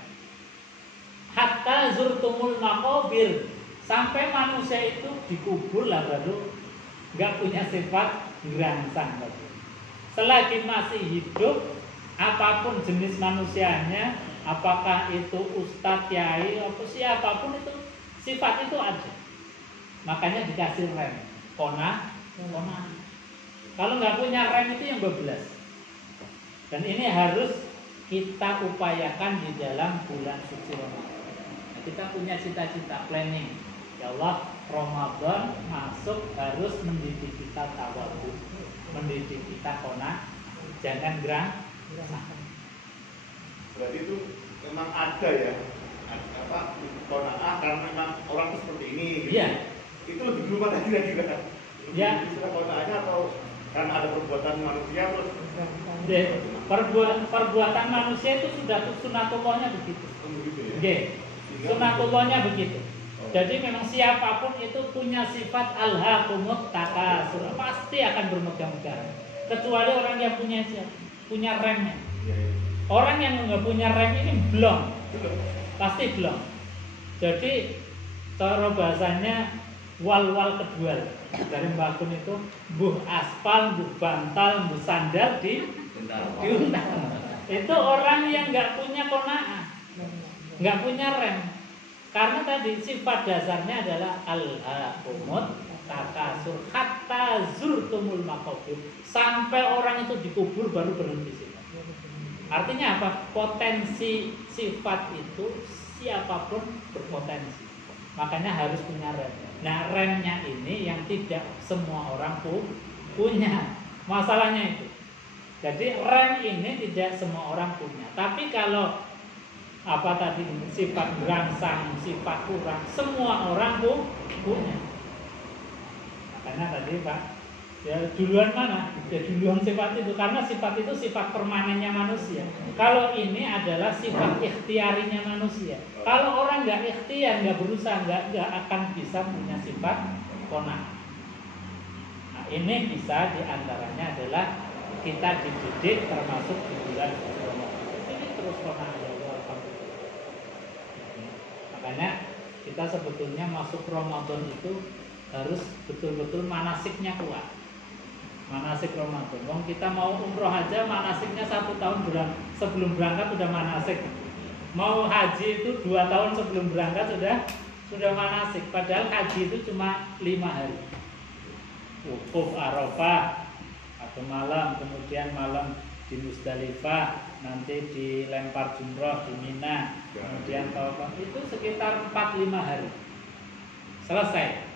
Hatta zurtumul maqabir, sampai manusia itu dikubur lah baru nggak punya sifat gerangsang. Selagi masih hidup, apapun jenis manusianya, apakah itu ustadz, kiai, atau siapapun itu, sifat itu ada. Makanya dikasih rem, qanaah. Kalau nggak punya rem itu yang bablas. Dan ini harus kita upayakan di dalam bulan suci Ramadan. Nah, kita punya cita-cita, planning. Ya Allah, Ramadan masuk harus mendidik kita tawadhu, mendidik kita qanaah, jangan gerangsang. Berarti itu memang ada ya, qanaah karena memang orang itu seperti ini. Gitu. Iya. Itu lebih berubah lagi kira-kira. Ya. Istilah qanaahnya atau karena ada perbuatan manusia terus. Perbuatan manusia itu sudah sunatullahnya begitu. Begitu ya. Oke. Sunatullahnya begitu. Jadi memang siapapun itu punya sifat alhaakumut takasur, pasti akan bermegah-megah. Kecuali orang yang punya remnya. Orang yang nggak punya rem ini belum, pasti belum. Jadi cara bahasanya wal kedua dari Mbak Kun itu buh aspal, buh bantal, buh sandal diuntal. Itu orang yang nggak punya qanaah, nggak punya rem. Karena tadi sifat dasarnya adalah alhaakumut takasur hatta zurtumul maqabir, sampai orang itu dikubur baru berhenti sifat. Artinya apa? Potensi sifat itu siapapun berpotensi. Makanya harus punya rem. Nah, remnya ini yang tidak semua orang punya. Masalahnya itu. Jadi rem ini tidak semua orang punya. Tapi kalau sifat gerangsang, sifat kurang, semua orang punya. Makanya tadi Pak, ya duluan mana? Ya duluan sifat itu, karena sifat itu sifat permanennya manusia. Kalau ini adalah sifat ikhtiarinya manusia. Kalau orang nggak ikhtiar, nggak berusaha, nggak akan bisa punya sifat qanaah. Nah, ini bisa diantaranya adalah kita dididik termasuk di bulan Ramadan. Ini terus qanaah. Makanya kita sebetulnya masuk Ramadan itu harus betul-betul manasiknya kuat. Manasik Ramadan. Wong kita mau umroh aja manasiknya 1 tahun sebelum berangkat sudah manasik. Mau haji itu 2 tahun sebelum berangkat sudah manasik. Padahal haji itu cuma 5 hari. wukuf Arafah atau malam, kemudian malam di Musdalifah, nanti dilempar jumroh di Mina, kemudian tawaf, itu sekitar 4-5 hari selesai.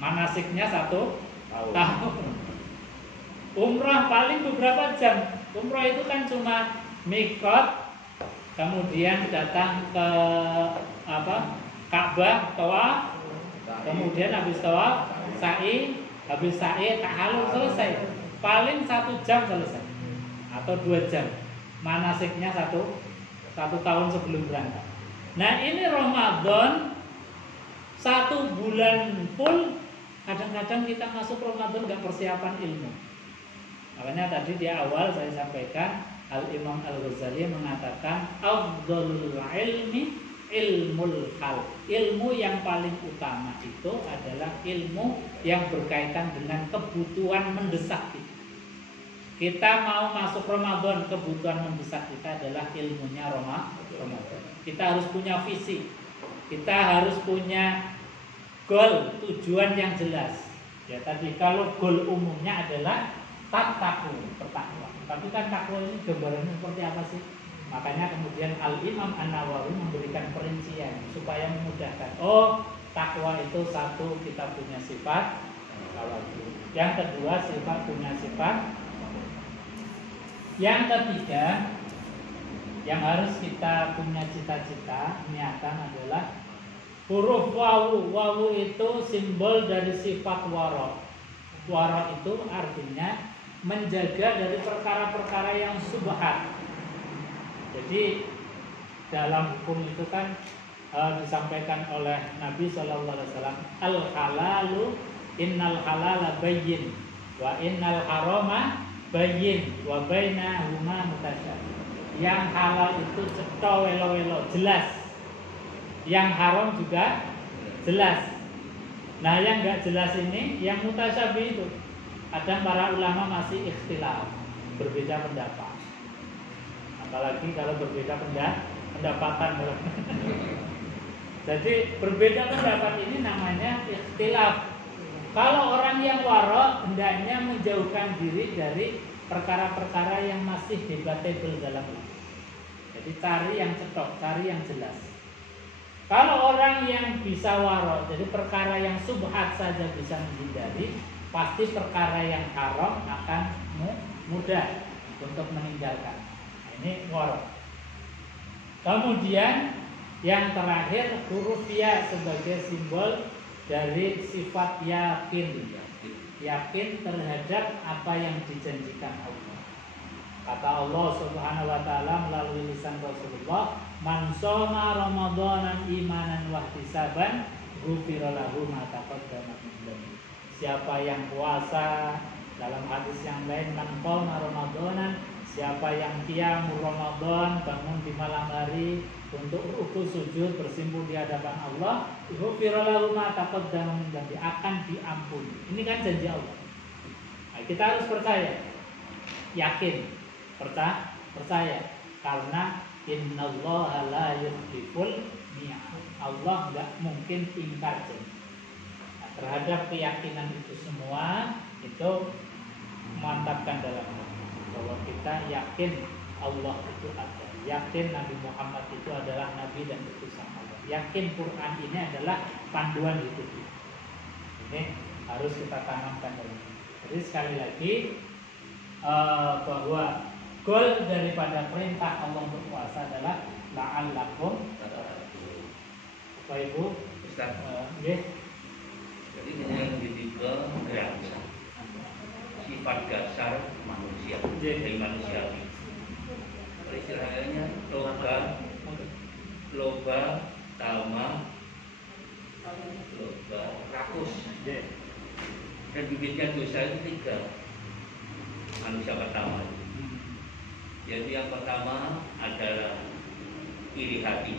Manasiknya 1 tahun. Umrah paling beberapa jam. Umrah itu kan cuma mikot, kemudian datang ke Ka'bah, tawaf, kemudian habis tawaf sa'i, habis sa'i tahallul, selesai. Paling 1 jam selesai atau 2 jam. Manasiknya 1 tahun sebelum berangkat. Nah, ini Ramadan 1 bulan full. Kadang-kadang kita masuk Ramadan nggak persiapan ilmu. Makanya tadi di awal saya sampaikan Al-Imam Al-Ghazali mengatakan afdhalul ilmi ilmul hal. Ilmu yang paling utama itu adalah ilmu yang berkaitan dengan kebutuhan mendesak kita. Kita mau masuk Ramadan, kebutuhan mendesak kita adalah ilmunya Ramadan. Kita harus punya visi. Kita harus punya goal, tujuan yang jelas. Ya tadi kalau goal umumnya adalah takwa. Tapi kan takwa ini gambarannya seperti apa sih? Makanya kemudian Al-Imam An-Nawawi memberikan perincian supaya memudahkan. Oh, takwa itu 1, kita punya sifat tawadhu. Yang kedua, punya sifat. Yang ketiga, yang harus kita punya cita-cita, niatan adalah huruf wawu. Wawu itu simbol dari sifat wara. Wara itu artinya menjaga dari perkara-perkara yang subhat. Jadi dalam hukum itu kan disampaikan oleh Nabi SAW, al halalu innal halala bayyin wa innal harama bayyin wa bainahuma mutasyabih. Yang halal itu cetha welo-welo, jelas. Yang haram juga jelas. Nah, yang enggak jelas ini yang mutasyabih itu. Kadang para ulama masih ikhtilaf, berbeda pendapat. Apalagi kalau berbeda pendapatan. Jadi berbeda pendapat ini namanya ikhtilaf. Kalau orang yang wara hendaknya menjauhkan diri dari perkara-perkara yang masih debatable dalam itu. Jadi cari yang cetok, cari yang jelas. Kalau orang yang bisa waro, jadi perkara yang subhat saja bisa menghindari, pasti perkara yang haram akan mudah untuk meninggalkan. Ini waro. Kemudian yang terakhir huruf ya sebagai simbol dari sifat yakin. Yakin terhadap apa yang dijanjikan Allah. Kata Allah Subhanahu wa taala melalui lisan Rasulullah, "Man shoma ramadanan imanan wa ihtisaban, ghufira lahu ma taqaddama min dhanbi." Siapa yang puasa, dalam hadis yang lain, "Man qama ramadanan", siapa yang qiyamul Ramadan, bangun di malam hari untuk ruku sujud bersimpuh di hadapan Allah, ghufira lahu ma taqaddama min dhanbi, akan diampuni. Ini kan janji Allah. Nah, kita harus percaya, yakin. Percaya karena innallaha la yukhliful mi'ad. Allah enggak mungkin ingkar janji. Nah, terhadap keyakinan itu semua itu mantapkan dalam hati bahwa kita yakin Allah itu ada, yakin Nabi Muhammad itu adalah nabi dan utusan Allah, yakin Quran ini adalah panduan hidup kita. Ini harus kita tanamkan dalam hati. Jadi sekali lagi bahwa goal daripada perintah Allah berpuasa adalah la'allakum tattaqun. Bapak Ibu, Ustaz, nggih. jadi ini yang didikel geraksa sifat dasar manusia dari manusiawi. Kalau istilahnya loba, tama, loba, rakus. Dan bibitnya dosa itu 3 manusia pertama. Jadi yang pertama adalah iri hati,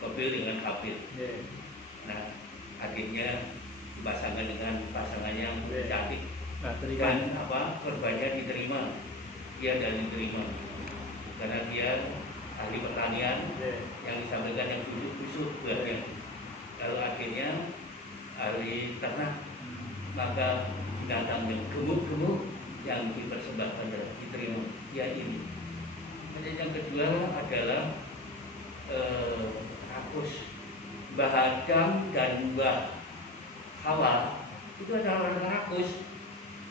kafir dengan kafir. Nah, akhirnya dipasangkan dengan pasangannya yang cantik. Dan korbannya diterima, dia dan diterima karena dia ahli pertanian yang disampaikan yang busuk buahnya. Lalu akhirnya hari ternak, maka binatang yang gemuk-gemuk yang dipersembahkan dan diterima ya ini. Kemudian yang kedua adalah rakus. Mbah Adam dan Mbah Hawa itu adalah orang rakus.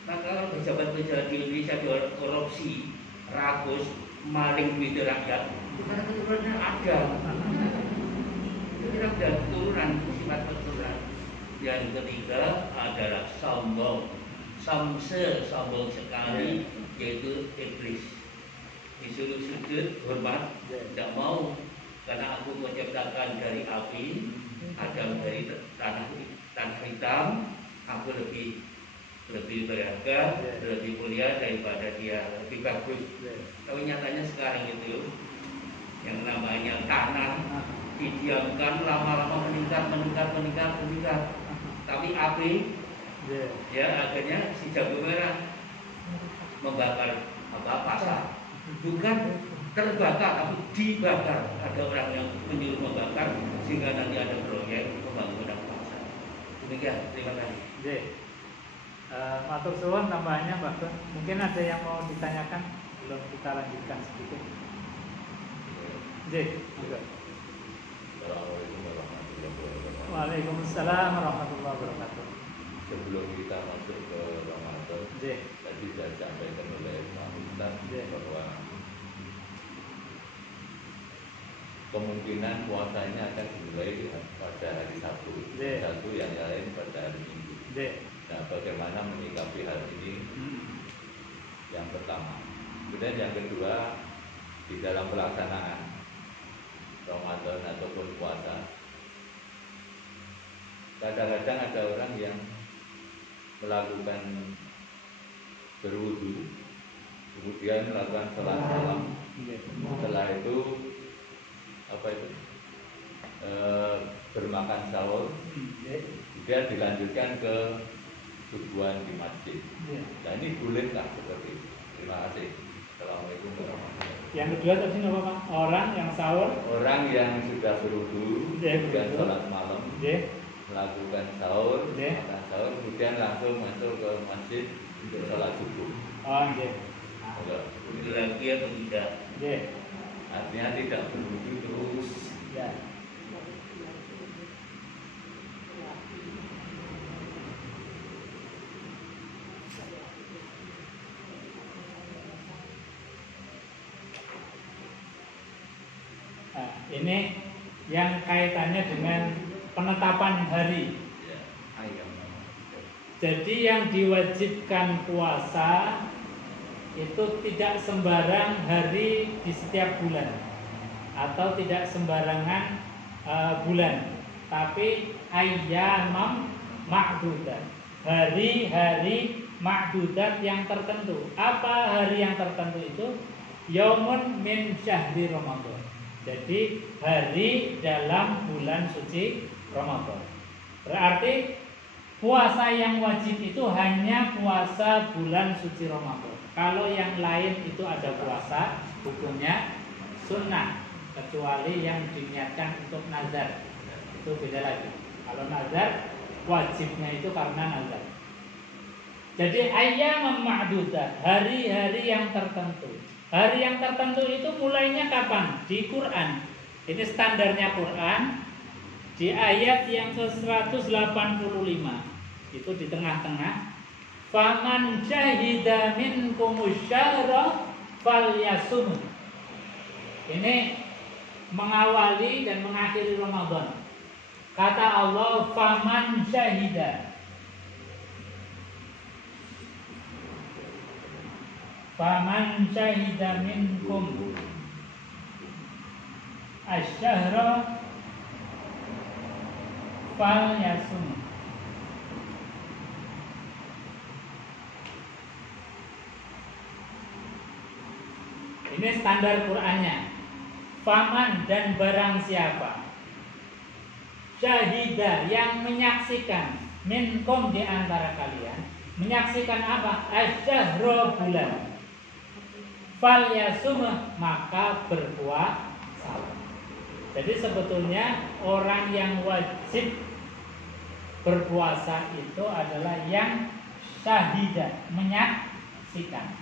Maka pejabat-pejabat di Indonesia korupsi, rakus, maling duit rakyat itu karena keturunannya Adam. Itu ada keturunan, sifat keturunan. Yang ketiga adalah sombong, sombong sekali, yaitu iblis. Disuruh sujud, hormat, tidak mau. Karena aku menciptakan dari api, Adam dari tanah hitam, aku lebih berharga, lebih mulia daripada dia, lebih bagus. Tapi nyatanya sekarang itu yang namanya tanah didiamkan lama-lama meningkat. Tapi api, ya akhirnya si jago merah membakar pasar, bukan terbakar tapi dibakar. Ada orang yang menyuruh membakar sehingga nanti ada proyek pembangunan pasar. Demikian, terima kasih. Matur suwun tambahannya Mbak Tun. Mungkin ada yang mau ditanyakan, belum kita lanjutkan sedikit. Assalamualaikum warahmatullahi wabarakatuh. Waalaikumsalam warahmatullahi wabarakatuh. Sebelum kita masuk ke Ramadan, tadi saya sampaikan oleh Pak Ustaz bahwa kemungkinan puasanya akan dimulai pada hari Sabtu, yang lain pada hari Minggu. Nah, bagaimana menyikapi hal ini? Yang pertama. Kemudian yang kedua, di dalam pelaksanaan Ramadan ataupun puasa, kadang-kadang ada orang yang melakukan berwudu, kemudian melakukan sholat malam. Setelah itu bermakan sahur, kemudian dilanjutkan ke subuhan di masjid. Nah, ini bolehkah seperti itu? Terima kasih. Assalamualaikum warahmatullahi wabarakatuh. Yang kedua tadi apa Pak? Orang yang sahur, orang yang sudah berwudu, kemudian sholat malam, melakukan sahur, makan sahur, kemudian langsung masuk ke masjid untuk sholat subuh. Itu lagi atau tidak? Artinya tidak berwudu terus. Nah, ini yang kaitannya dengan penetapan hari. Jadi yang diwajibkan puasa itu tidak sembarang hari di setiap bulan atau tidak sembarangan bulan, tapi ayyamam ma'dudat, hari-hari ma'dudat yang tertentu. Apa hari yang tertentu itu? Yaumun min syahri Ramadan. Jadi hari dalam bulan suci Ramadan. Berarti puasa yang wajib itu hanya puasa bulan suci Ramadan. Kalau yang lain itu ada puasa, hukumnya sunnah, kecuali yang diniatkan untuk nazar. Itu beda lagi. Kalau nazar, wajibnya itu karena nazar. Jadi ayyam ma'dudah, hari-hari yang tertentu. Hari yang tertentu itu mulainya kapan? Di Quran. Ini standarnya Quran. Di ayat yang ke-185. Itu di tengah-tengah. Faman syahida minkumus syahra falyasum. Ini mengawali dan mengakhiri Ramadan. Kata Allah, faman syahida. Faman syahida minkum asyahra falyasum. Ini standar Qur'annya. Faman dan barang siapa syahida yang menyaksikan minkum di antara kalian. Menyaksikan apa? Asyahra bulan. Falyasum maka berpuasa. Jadi sebetulnya orang yang wajib berpuasa itu adalah yang syahidah, menyaksikan.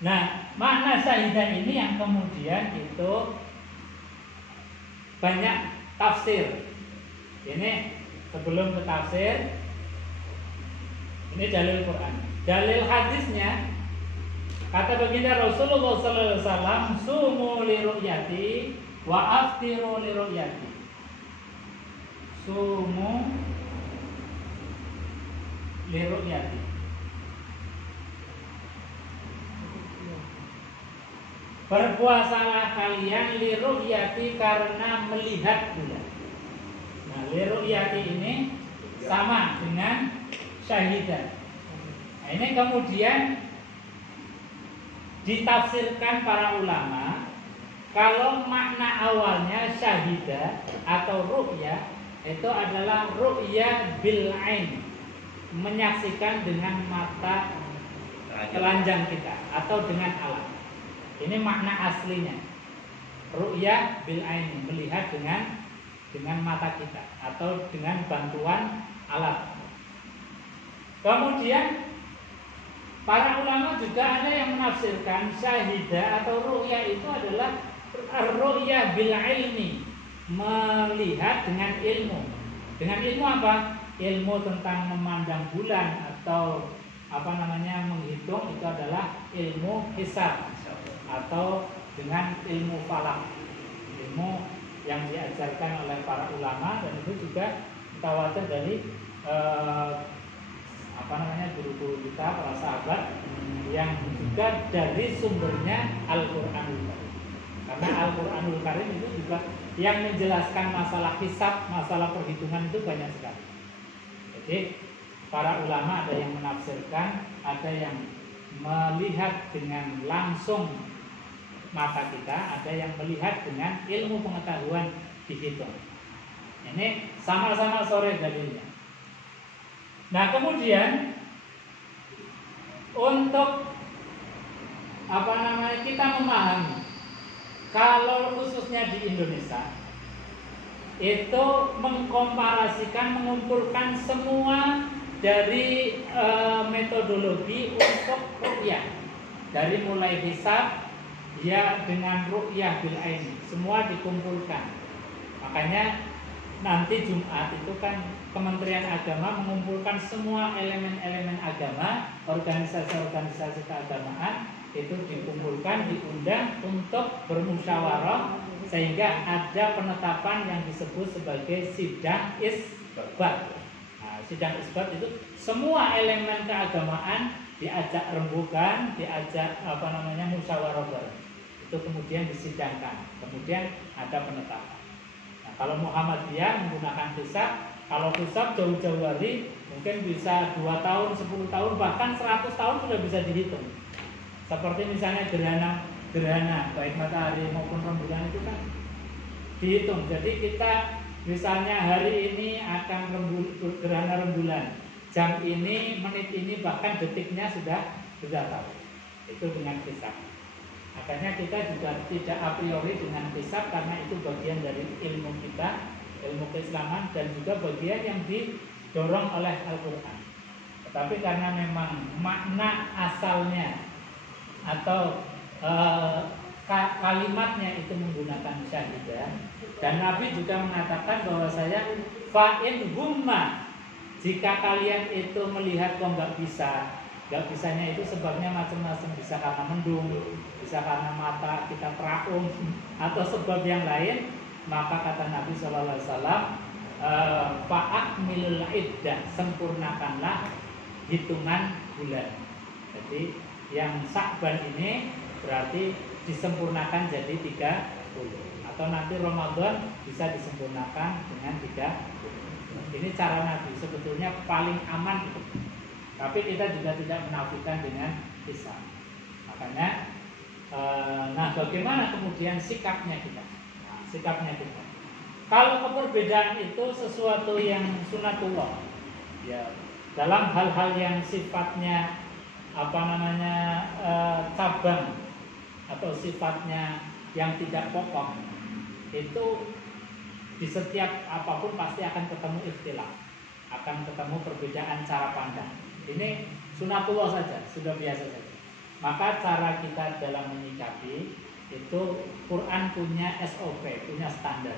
Nah, makna syahidah ini yang kemudian itu banyak tafsir. Ini sebelum ke tafsir, ini dalil Quran. Dalil hadisnya kata baginda Rasulullah sallallahu alaihi wasallam, "Sumu li ru'yati wa aftiru li ru'yati." Sumu li ru'yati. Berpuasalah kalian li ru'yati karena melihat bulan. Nah, li ru'yati ini sama dengan syahidah. Nah, ini kemudian ditafsirkan para ulama kalau makna awalnya syahidah atau ru'yah itu adalah ru'yah bil ain, menyaksikan dengan mata telanjang kita atau dengan alat. Ini makna aslinya. Ru'yah bil ain, melihat dengan mata kita atau dengan bantuan alat. Kemudian para ulama juga ada yang menafsirkan syahidah atau ru'yah itu adalah ru'yah bil ilmi, melihat dengan ilmu. Dengan ilmu apa? Ilmu tentang memandang bulan atau menghitung, itu adalah ilmu hisab atau dengan ilmu falak, ilmu yang diajarkan oleh para ulama, dan itu juga mutawatir dari guru-guru kita, para sahabat, yang juga dari sumbernya Al-Qur'anul Karim. Karena Al-Qur'anul Karim itu juga yang menjelaskan masalah hisab, masalah perhitungan itu banyak sekali. Jadi para ulama ada yang menafsirkan, ada yang melihat dengan langsung mata kita, ada yang melihat dengan ilmu pengetahuan dihitung. Ini sama-sama sore dalilnya. Nah, kemudian untuk kita memahami, kalau khususnya di Indonesia itu mengkomparasikan, mengumpulkan semua dari metodologi untuk ru'yah, dari mulai hisab ya dengan ru'yah bil ain, semua dikumpulkan. Makanya nanti Jumat itu kan Kementerian Agama mengumpulkan semua elemen-elemen agama, organisasi-organisasi keagamaan itu dikumpulkan, diundang untuk bermusyawarah sehingga ada penetapan yang disebut sebagai sidang isbat. Nah, sidang isbat itu semua elemen keagamaan diajak rembukan, diajak musyawarah bareng. Itu kemudian disidangkan, kemudian ada penetapan. Nah, kalau Muhammadiyah menggunakan hisab, kalau hisab jauh-jauh hari mungkin bisa 2 tahun, 10 tahun, bahkan 100 tahun sudah bisa dihitung. Seperti misalnya gerhana baik matahari maupun rembulan itu kan dihitung. Jadi kita misalnya hari ini akan gerhana rembulan, jam ini, menit ini, bahkan detiknya sudah tahu. Itu dengan hisab. Makanya kita juga tidak a priori dengan hisab, karena itu bagian dari ilmu kita, ilmu keislaman, dan juga bagian yang didorong oleh Al-Quran. Tetapi karena memang makna asalnya atau kalimatnya itu menggunakan syahidah, dan Nabi juga mengatakan bahwa saya fa'in humma, jika kalian itu melihat kok nggak bisanya itu sebabnya macam-macam, bisa karena mendung, bisa karena mata kita teraung, atau sebab yang lain, maka kata Nabi SAW, fa'akmilul iddah, sempurnakanlah hitungan bulan. Jadi yang Sya'ban ini berarti disempurnakan jadi 30, atau nanti Ramadan bisa disempurnakan dengan 30. Ini cara Nabi, sebetulnya paling aman, tapi kita juga tidak menafikan dengan hisab. Makanya bagaimana kemudian sikapnya kita? Sikapnya kita. Kalau keperbedaan itu sesuatu yang sunatullah, ya, dalam hal-hal yang sifatnya cabang atau sifatnya yang tidak pokok, itu di setiap apapun pasti akan ketemu ikhtilaf, akan ketemu perbedaan cara pandang. Ini sunatullah saja, sudah biasa saja. Maka cara kita dalam menyikapi itu, Quran punya SOP, punya standar.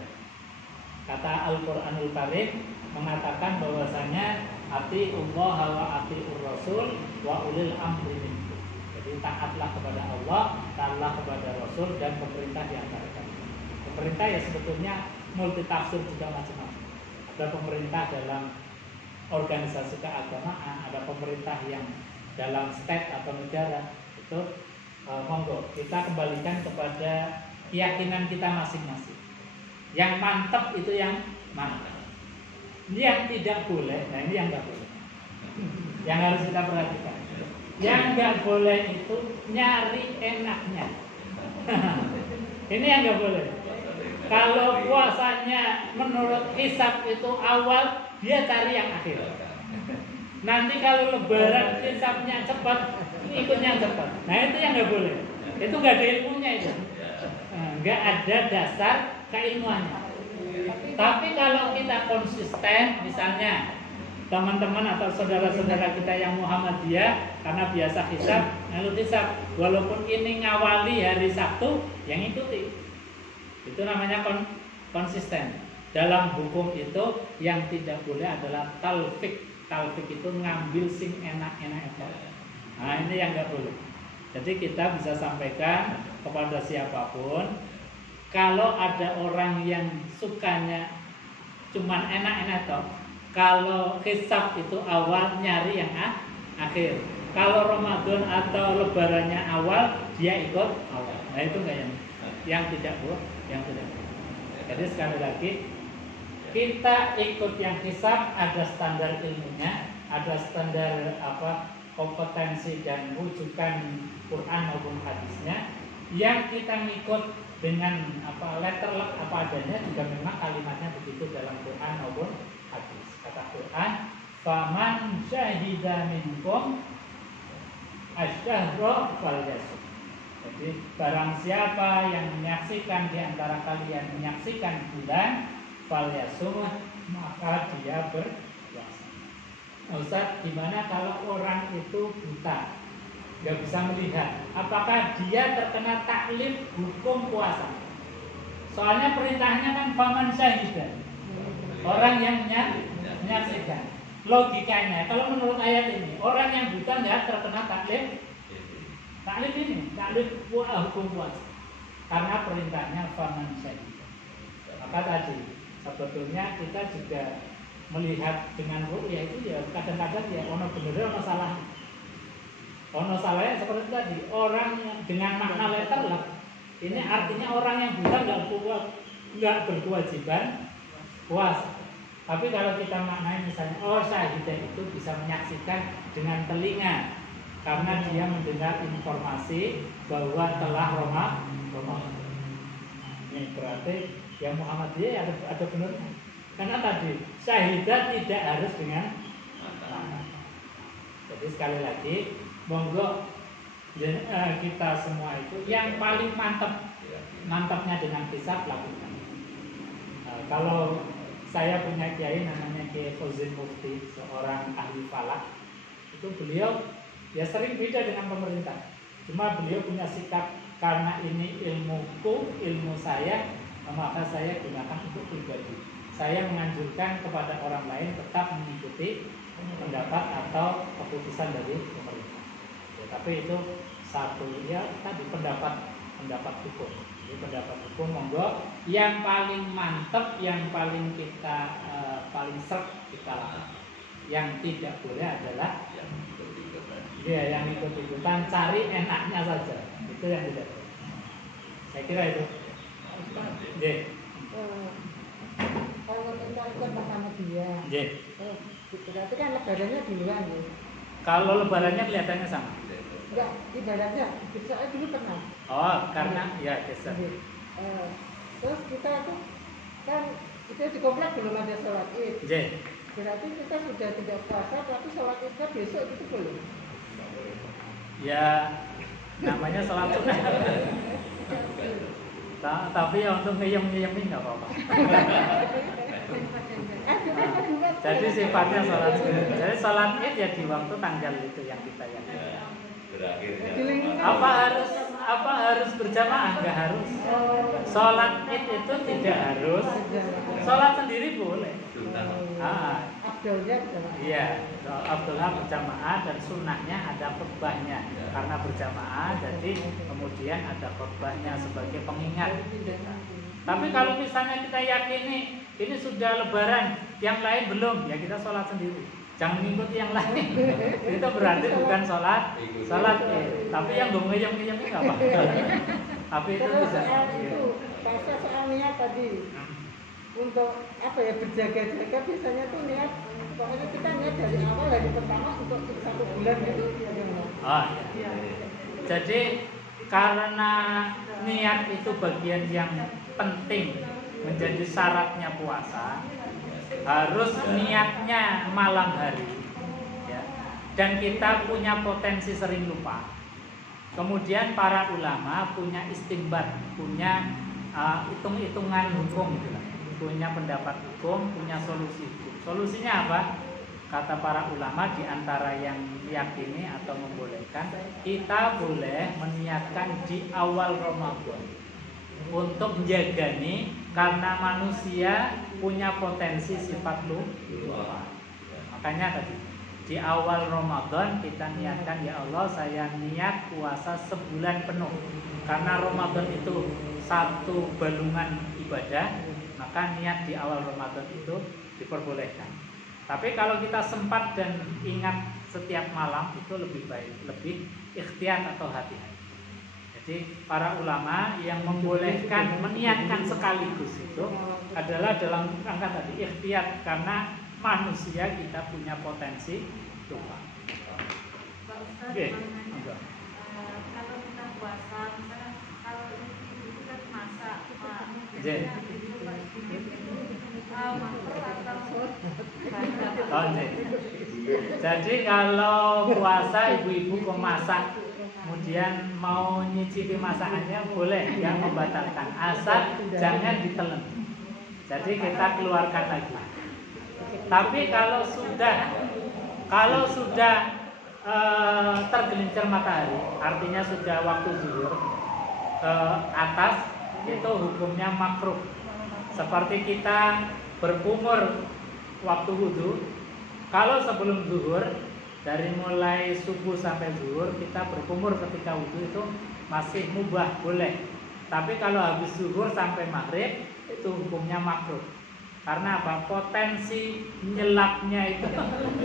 Kata Al-Quranul Karim mengatakan bahwasanya atiullah wa atiur rasul wa ulil amri minkum. Jadi taatlah kepada Allah, taatlah kepada Rasul dan pemerintah di antara kalian. Pemerintah ya sebetulnya multitafsir juga macam-macam. Ada pemerintah dalam organisasi keagamaan, ada pemerintah yang dalam state atau negara. Itu monggo kita kembalikan kepada keyakinan kita masing-masing. Yang mantap itu yang mantap. Yang tidak boleh, nah ini yang nggak boleh. Yang harus kita perhatikan. Yang nggak boleh itu nyari enaknya. Ini yang nggak boleh. Kalau puasanya menurut hisab itu awal, dia cari yang akhir. Nanti kalau lebaran hisabnya cepat, ikutnya cepat. Nah itu yang nggak boleh. Itu nggak ada ilmunya itu. Nggak ada dasar keilmuannya. Tapi kalau kita konsisten, misalnya teman-teman atau saudara-saudara kita yang Muhammadiyah, karena biasa hisab, lalu hisab, walaupun ini ngawali hari Sabtu, yang ikuti. Itu namanya konsisten. Dalam hukum itu yang tidak boleh adalah talfik. Talfik itu ngambil sing enak-enak itu. Nah ini yang nggak boleh. Jadi kita bisa sampaikan kepada siapapun, kalau ada orang yang sukanya cuman enak-enak toh, kalau hisab itu awal nyari yang akhir. Kalau Ramadan atau lebarannya awal, dia ikut awal. Nah itu enggak yang tidak boleh, yang tidak boleh. Jadi sekali lagi kita ikut yang hisab, ada standar ilmunya, ada standar kompetensi dan rujukan Quran maupun hadisnya. Yang kita ngikut dengan letter apa adanya juga memang kalimatnya begitu dalam Quran maupun hadis. Kata Quran, faman syahida minkum asyhara falyasum. Jadi barang siapa yang menyaksikan di antara kalian menyaksikan bulan, falyasum, maka dia berpuasa. Ustaz, gimana kalau orang itu buta, nggak bisa melihat? Apakah dia terkena taklif hukum puasa? Soalnya perintahnya kan faman syahidah, orang yang menyaksikan. Logikanya, kalau menurut ayat ini, orang yang buta nggak terkena taklif ini, taklif hukum puasa, karena perintahnya faman syahidah. Maka tadi sebetulnya kita juga melihat dengan ru'yah itu ya kadang-kadang ya ono bener ono salah. Ono salahnya seperti tadi, orang dengan makna letter lah. Ini artinya orang yang buta nggak berkewajiban puasa. Tapi kalau kita maknai misalnya, syahidah itu bisa menyaksikan dengan telinga, karena dia mendengar informasi bahwa telah Ramadan. Ini berarti yang Muhammadiyah ada benar. Karena tadi syahidah tidak harus dengan mata. Jadi sekali lagi, monggo kita semua itu yang paling mantapnya dengan hisab lakukan. Kalau saya punya kiai namanya Kiai Fauzin Mufti, seorang ahli falak, itu beliau ya sering beda dengan pemerintah. Cuma beliau punya sikap, karena ini ilmu saya, maka saya gunakan untuk pribadi. Saya menganjurkan kepada orang lain tetap mengikuti pendapat atau keputusan dari pemerintah. Ya, tapi itu satu ya tadi pendapat hukum. Jadi pendapat hukum monggo yang paling mantap, yang paling kita paling serp kita lakukan. Yang tidak boleh adalah yang ikut-ikutan cari enaknya saja. Itu yang tidak boleh. Saya kira itu. Kalau kita ikut sama dia, berarti kan lebarannya duluan ya. Kalau lebarannya kelihatannya sama. Enggak, ibaratnya saya dulu pernah. Karena ya biasa. Terus kita tuh kan kita di komplek belum ada sholat id. Berarti kita sudah tidak puasa, tapi sholat idnya besok itu boleh. Ya namanya sholat sunnah. Tapi ya untuk ngeyem-ngeyem ini nggak apa-apa. Jadi sifatnya sholat Id. Jadi sholat Id ya di waktu tanggal itu yang kita yakini. Apa harus berjamaah? Enggak harus. Sholat Id itu tidak harus. Sholat sendiri boleh. Iya, Abdullah berjamaah dan sunnahnya ada khutbahnya. Karena berjamaah, jadi kemudian ada khutbahnya sebagai pengingat. Tapi kalau misalnya kita yakini ini sudah Lebaran, yang lain belum, ya kita sholat sendiri. Jangan mengikuti yang lain. Itu berarti bukan sholat Id. Tapi yang ngeyem-ngeyem ini nggak apa-apa. Tapi itu bisa. Soal niat tadi. Untuk apa ya, berjaga-jaga biasanya tuh niat, pokoknya kita niat dari awal, dari pertama untuk 1 bulan gitu. Iya. Jadi karena niat itu bagian yang penting menjadi syaratnya puasa, harus niatnya malam hari ya. Dan kita punya potensi sering lupa. Kemudian para ulama punya istimbat, punya hitung-hitungan hukum gitu lah. Punya pendapat hukum, punya solusi hukum. Solusinya apa? Kata para ulama di antara yang meyakini atau membolehkan, kita boleh meniatkan di awal Ramadan untuk menjaga nih, karena manusia punya potensi sifat lupa. Makanya tadi di awal Ramadan kita niatkan, ya Allah saya niat puasa sebulan penuh. Karena Ramadan itu satu balungan ibadah, maka niat di awal Ramadan itu diperbolehkan. Tapi kalau kita sempat dan ingat setiap malam itu lebih baik, lebih ikhtiar atau hati-hati. Jadi para ulama yang membolehkan meniatkan sekaligus itu adalah dalam angka tadi ikhtiar, karena manusia kita punya potensi lupa. Oke. Kalau kita puasa, misalnya kalau itu kan masak, jadi kalau puasa ibu-ibu memasak, kemudian mau nyicipi masakannya boleh, yang membatalkan asal jangan ditelen. Jadi kita keluarkan lagi. Tapi kalau sudah tergelincir matahari, artinya sudah waktu zuhur ke atas, itu hukumnya makruh. Seperti kita berkumur waktu wudhu, kalau sebelum zuhur, dari mulai subuh sampai zuhur kita berkumur ketika wudhu itu masih mubah, boleh. Tapi kalau habis zuhur sampai maghrib itu hukumnya makruh. Karena apa? Potensi nyelapnya itu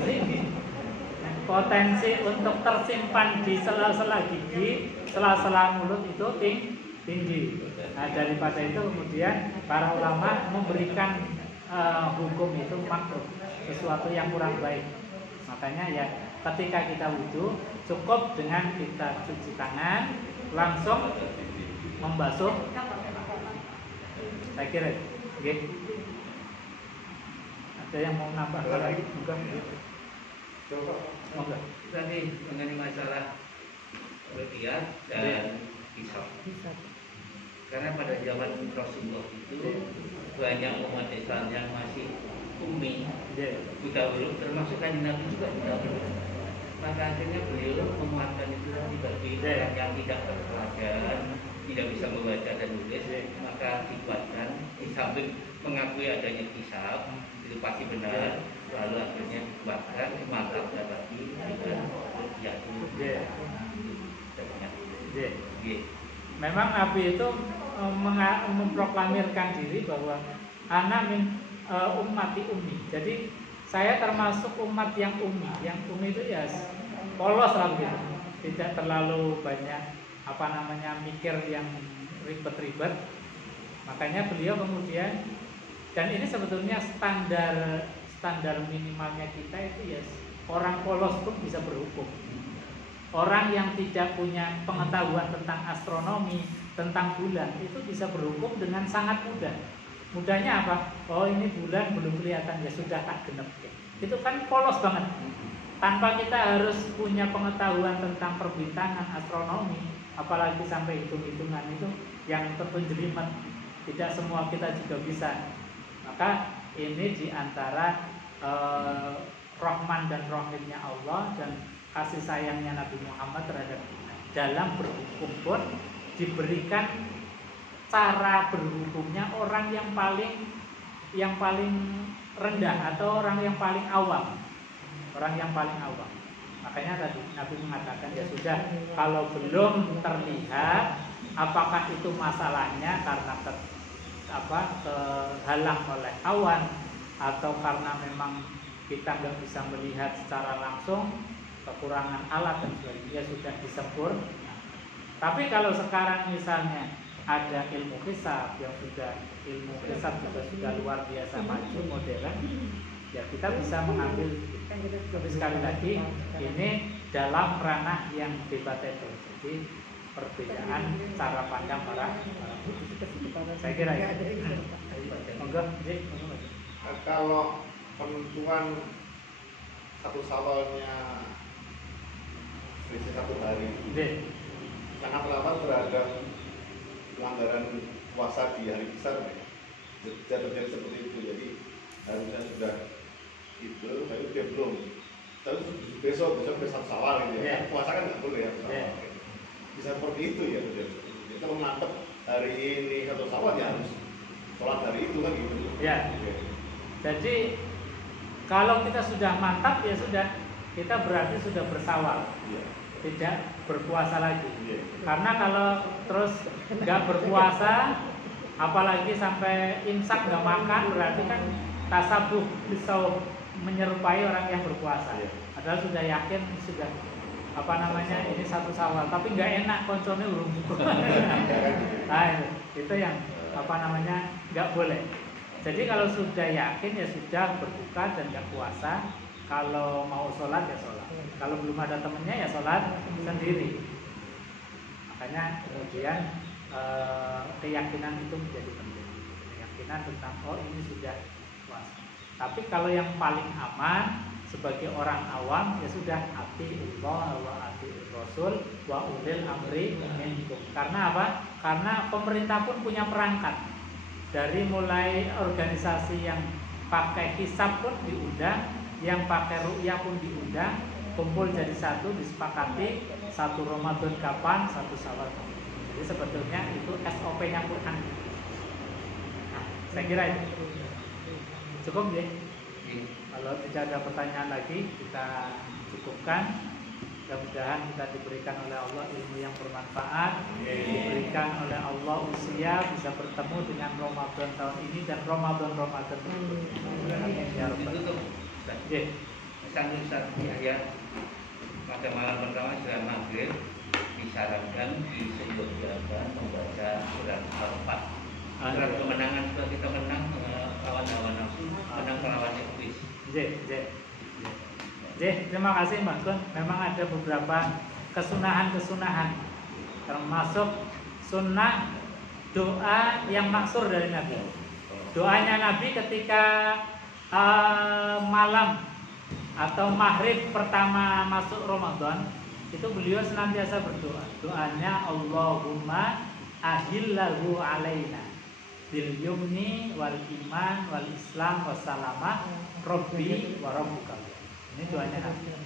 tinggi. Potensi untuk tersimpan di sela-sela gigi, sela-sela mulut itu tinggi. Nah, daripada itu kemudian para ulama memberikan hukum itu makruh, sesuatu yang kurang baik. Makanya ya ketika kita wudhu cukup dengan kita cuci tangan, langsung membasuh. Saya kira, okay. Ada yang mau nambah lagi? Bukan? Coba. Tadi mengenai masalah ruqyah dan hisab. Karena pada zaman Rasulullah itu banyak umat Islam yang masih ummi, juga belum termasuk kanjeng Nabi juga tidak belum. Maka akhirnya beliau memuatkan itu bagi orang yang tidak berpelajaran, tidak bisa membaca dan menulis, maka dikuatkan di samping mengakui adanya hisab itu pasti benar, lalu akhirnya bahkan mantap lagi dengan ruqyah. Memang Nabi itu memproklamirkan diri bahwa ana min ummati ummi. Jadi saya termasuk umat yang ummi. Yang ummi itu ya polos lah gitu. Tidak terlalu banyak mikir yang ribet-ribet. Makanya beliau kemudian, dan ini sebetulnya standar minimalnya kita itu ya orang polos pun bisa berhukum. Orang yang tidak punya pengetahuan tentang astronomi, tentang bulan, itu bisa berhukum dengan sangat mudah. Mudahnya apa? Oh ini bulan belum kelihatan, ya sudah tak genep. Itu kan polos banget. Tanpa kita harus punya pengetahuan tentang perbintangan, astronomi, apalagi sampai hitung-hitungan, itu yang tentu jelimet, tidak semua kita juga bisa. Maka ini diantara Rahman dan Rahimnya Allah dan kasih sayangnya Nabi Muhammad terhadap kita. Dalam berhukum pun diberikan cara berhukumnya orang yang paling rendah atau orang yang paling awam. Orang yang paling awam. Makanya tadi Nabi mengatakan ya sudah, kalau belum terlihat apakah itu masalahnya karena terhalang oleh awan atau karena memang kita nggak bisa melihat secara langsung, kekurangan alat dan sebagainya, sudah disempur. Tapi kalau sekarang misalnya ada ilmu hisab yang ilmu hisab juga sudah luar biasa maju modern, ya kita bisa mengambil. Tapi sekali lagi ini dalam ranah yang debatable, jadi perbedaan cara pandang para saya kira ya. Kalau penentuan satu sawalnya selisih 1 hari sangat lama terhadap pelanggaran puasa di hari besar, terjadi seperti itu. Jadi harusnya sudah itu, tapi dia belum. Terus besok sawal gitu ya. Puasa kan nggak boleh ya sawal. Bisa seperti itu ya. Jadi kalau mantep hari ini 1 sawal ya harus sholat hari itu kan gitu. Ya. Jadi kalau kita sudah mantap ya sudah, kita berarti sudah bersawal. Tidak berpuasa lagi. Karena kalau terus nggak berpuasa, apalagi sampai imsak nggak makan, berarti kan tasabuh bisa menyerupai orang yang berpuasa. Padahal sudah yakin sudah ini 1 sawal, tapi nggak enak konconnya belum buka. Nah, itu yang nggak boleh. Jadi kalau sudah yakin ya sudah berbuka dan nggak puasa. Kalau mau sholat ya sholat. Kalau belum ada temennya ya sholat sendiri. Makanya kemudian keyakinan itu menjadi penting. Keyakinan tentang ini sudah puasa. Tapi kalau yang paling aman sebagai orang awam ya sudah atiullah wa atiur rasul wa ulil amri minkum. Karena apa? Karena pemerintah pun punya perangkat. Dari mulai organisasi yang pakai hisab pun diundang, yang pakai ru'yah pun diundang, kumpul jadi satu, disepakati 1 Ramadan kapan, 1 Syawal. Jadi sebetulnya itu SOP-nya Quran. Nah, saya kira itu cukup ya. Kalau tidak ada pertanyaan lagi, kita cukupkan. Mudah-mudahan kita diberikan oleh Allah ilmu yang bermanfaat, diberikan oleh Allah usia bisa bertemu dengan Ramadan tahun ini dan Ramadan berikutnya. Ya Rabbal Alamin. Satu ayat pada malam pertama setelah maghrib disarankan disediakan membaca surat Al-Fatihah. Surat kemenangan setelah kita menang lawan nafsu, menang lawan iblis. Terima kasih Mbak Gun. Memang ada beberapa kesunahan termasuk sunnah doa yang maksur dari Nabi. Doanya Nabi ketika malam atau maghrib pertama masuk Ramadan itu beliau senantiasa berdoa. Doanya Allahumma ahillahu alaina bil yumni wal iman wal islam wassalamah rabbi wa rabbuka. Ini doanya Nabi.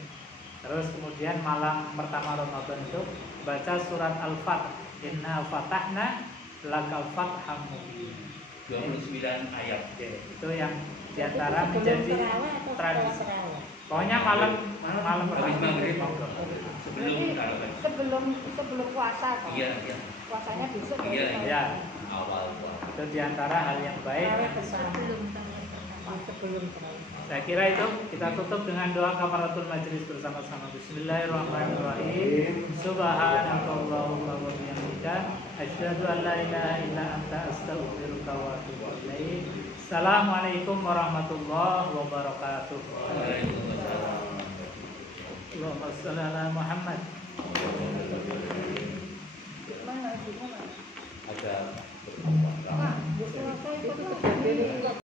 Terus kemudian malam pertama Ramadan itu baca surat Al-Fatih. Inna fatahna lakal fatham mubin. 29 ayat. Itu yang diantara menjadi tradisi. Pokoknya malam habis maghrib sebelum puasa. Iya. Puasanya besok. Iya. Awal puasa. Itu diantara hal yang baik. Sebelum Saya kira itu kita tutup dengan doa kafaratul majlis bersama-sama. Bismillahirrahmanirrahim. Subhanakallahumma wa bihamdika asyhadu an la ilaha illa anta astaghfiruka wa atubu ilaik. Assalamualaikum warahmatullahi wabarakatuh. Waalaikumsalam. Allahumma shalli ala Muhammad. Ada Nah,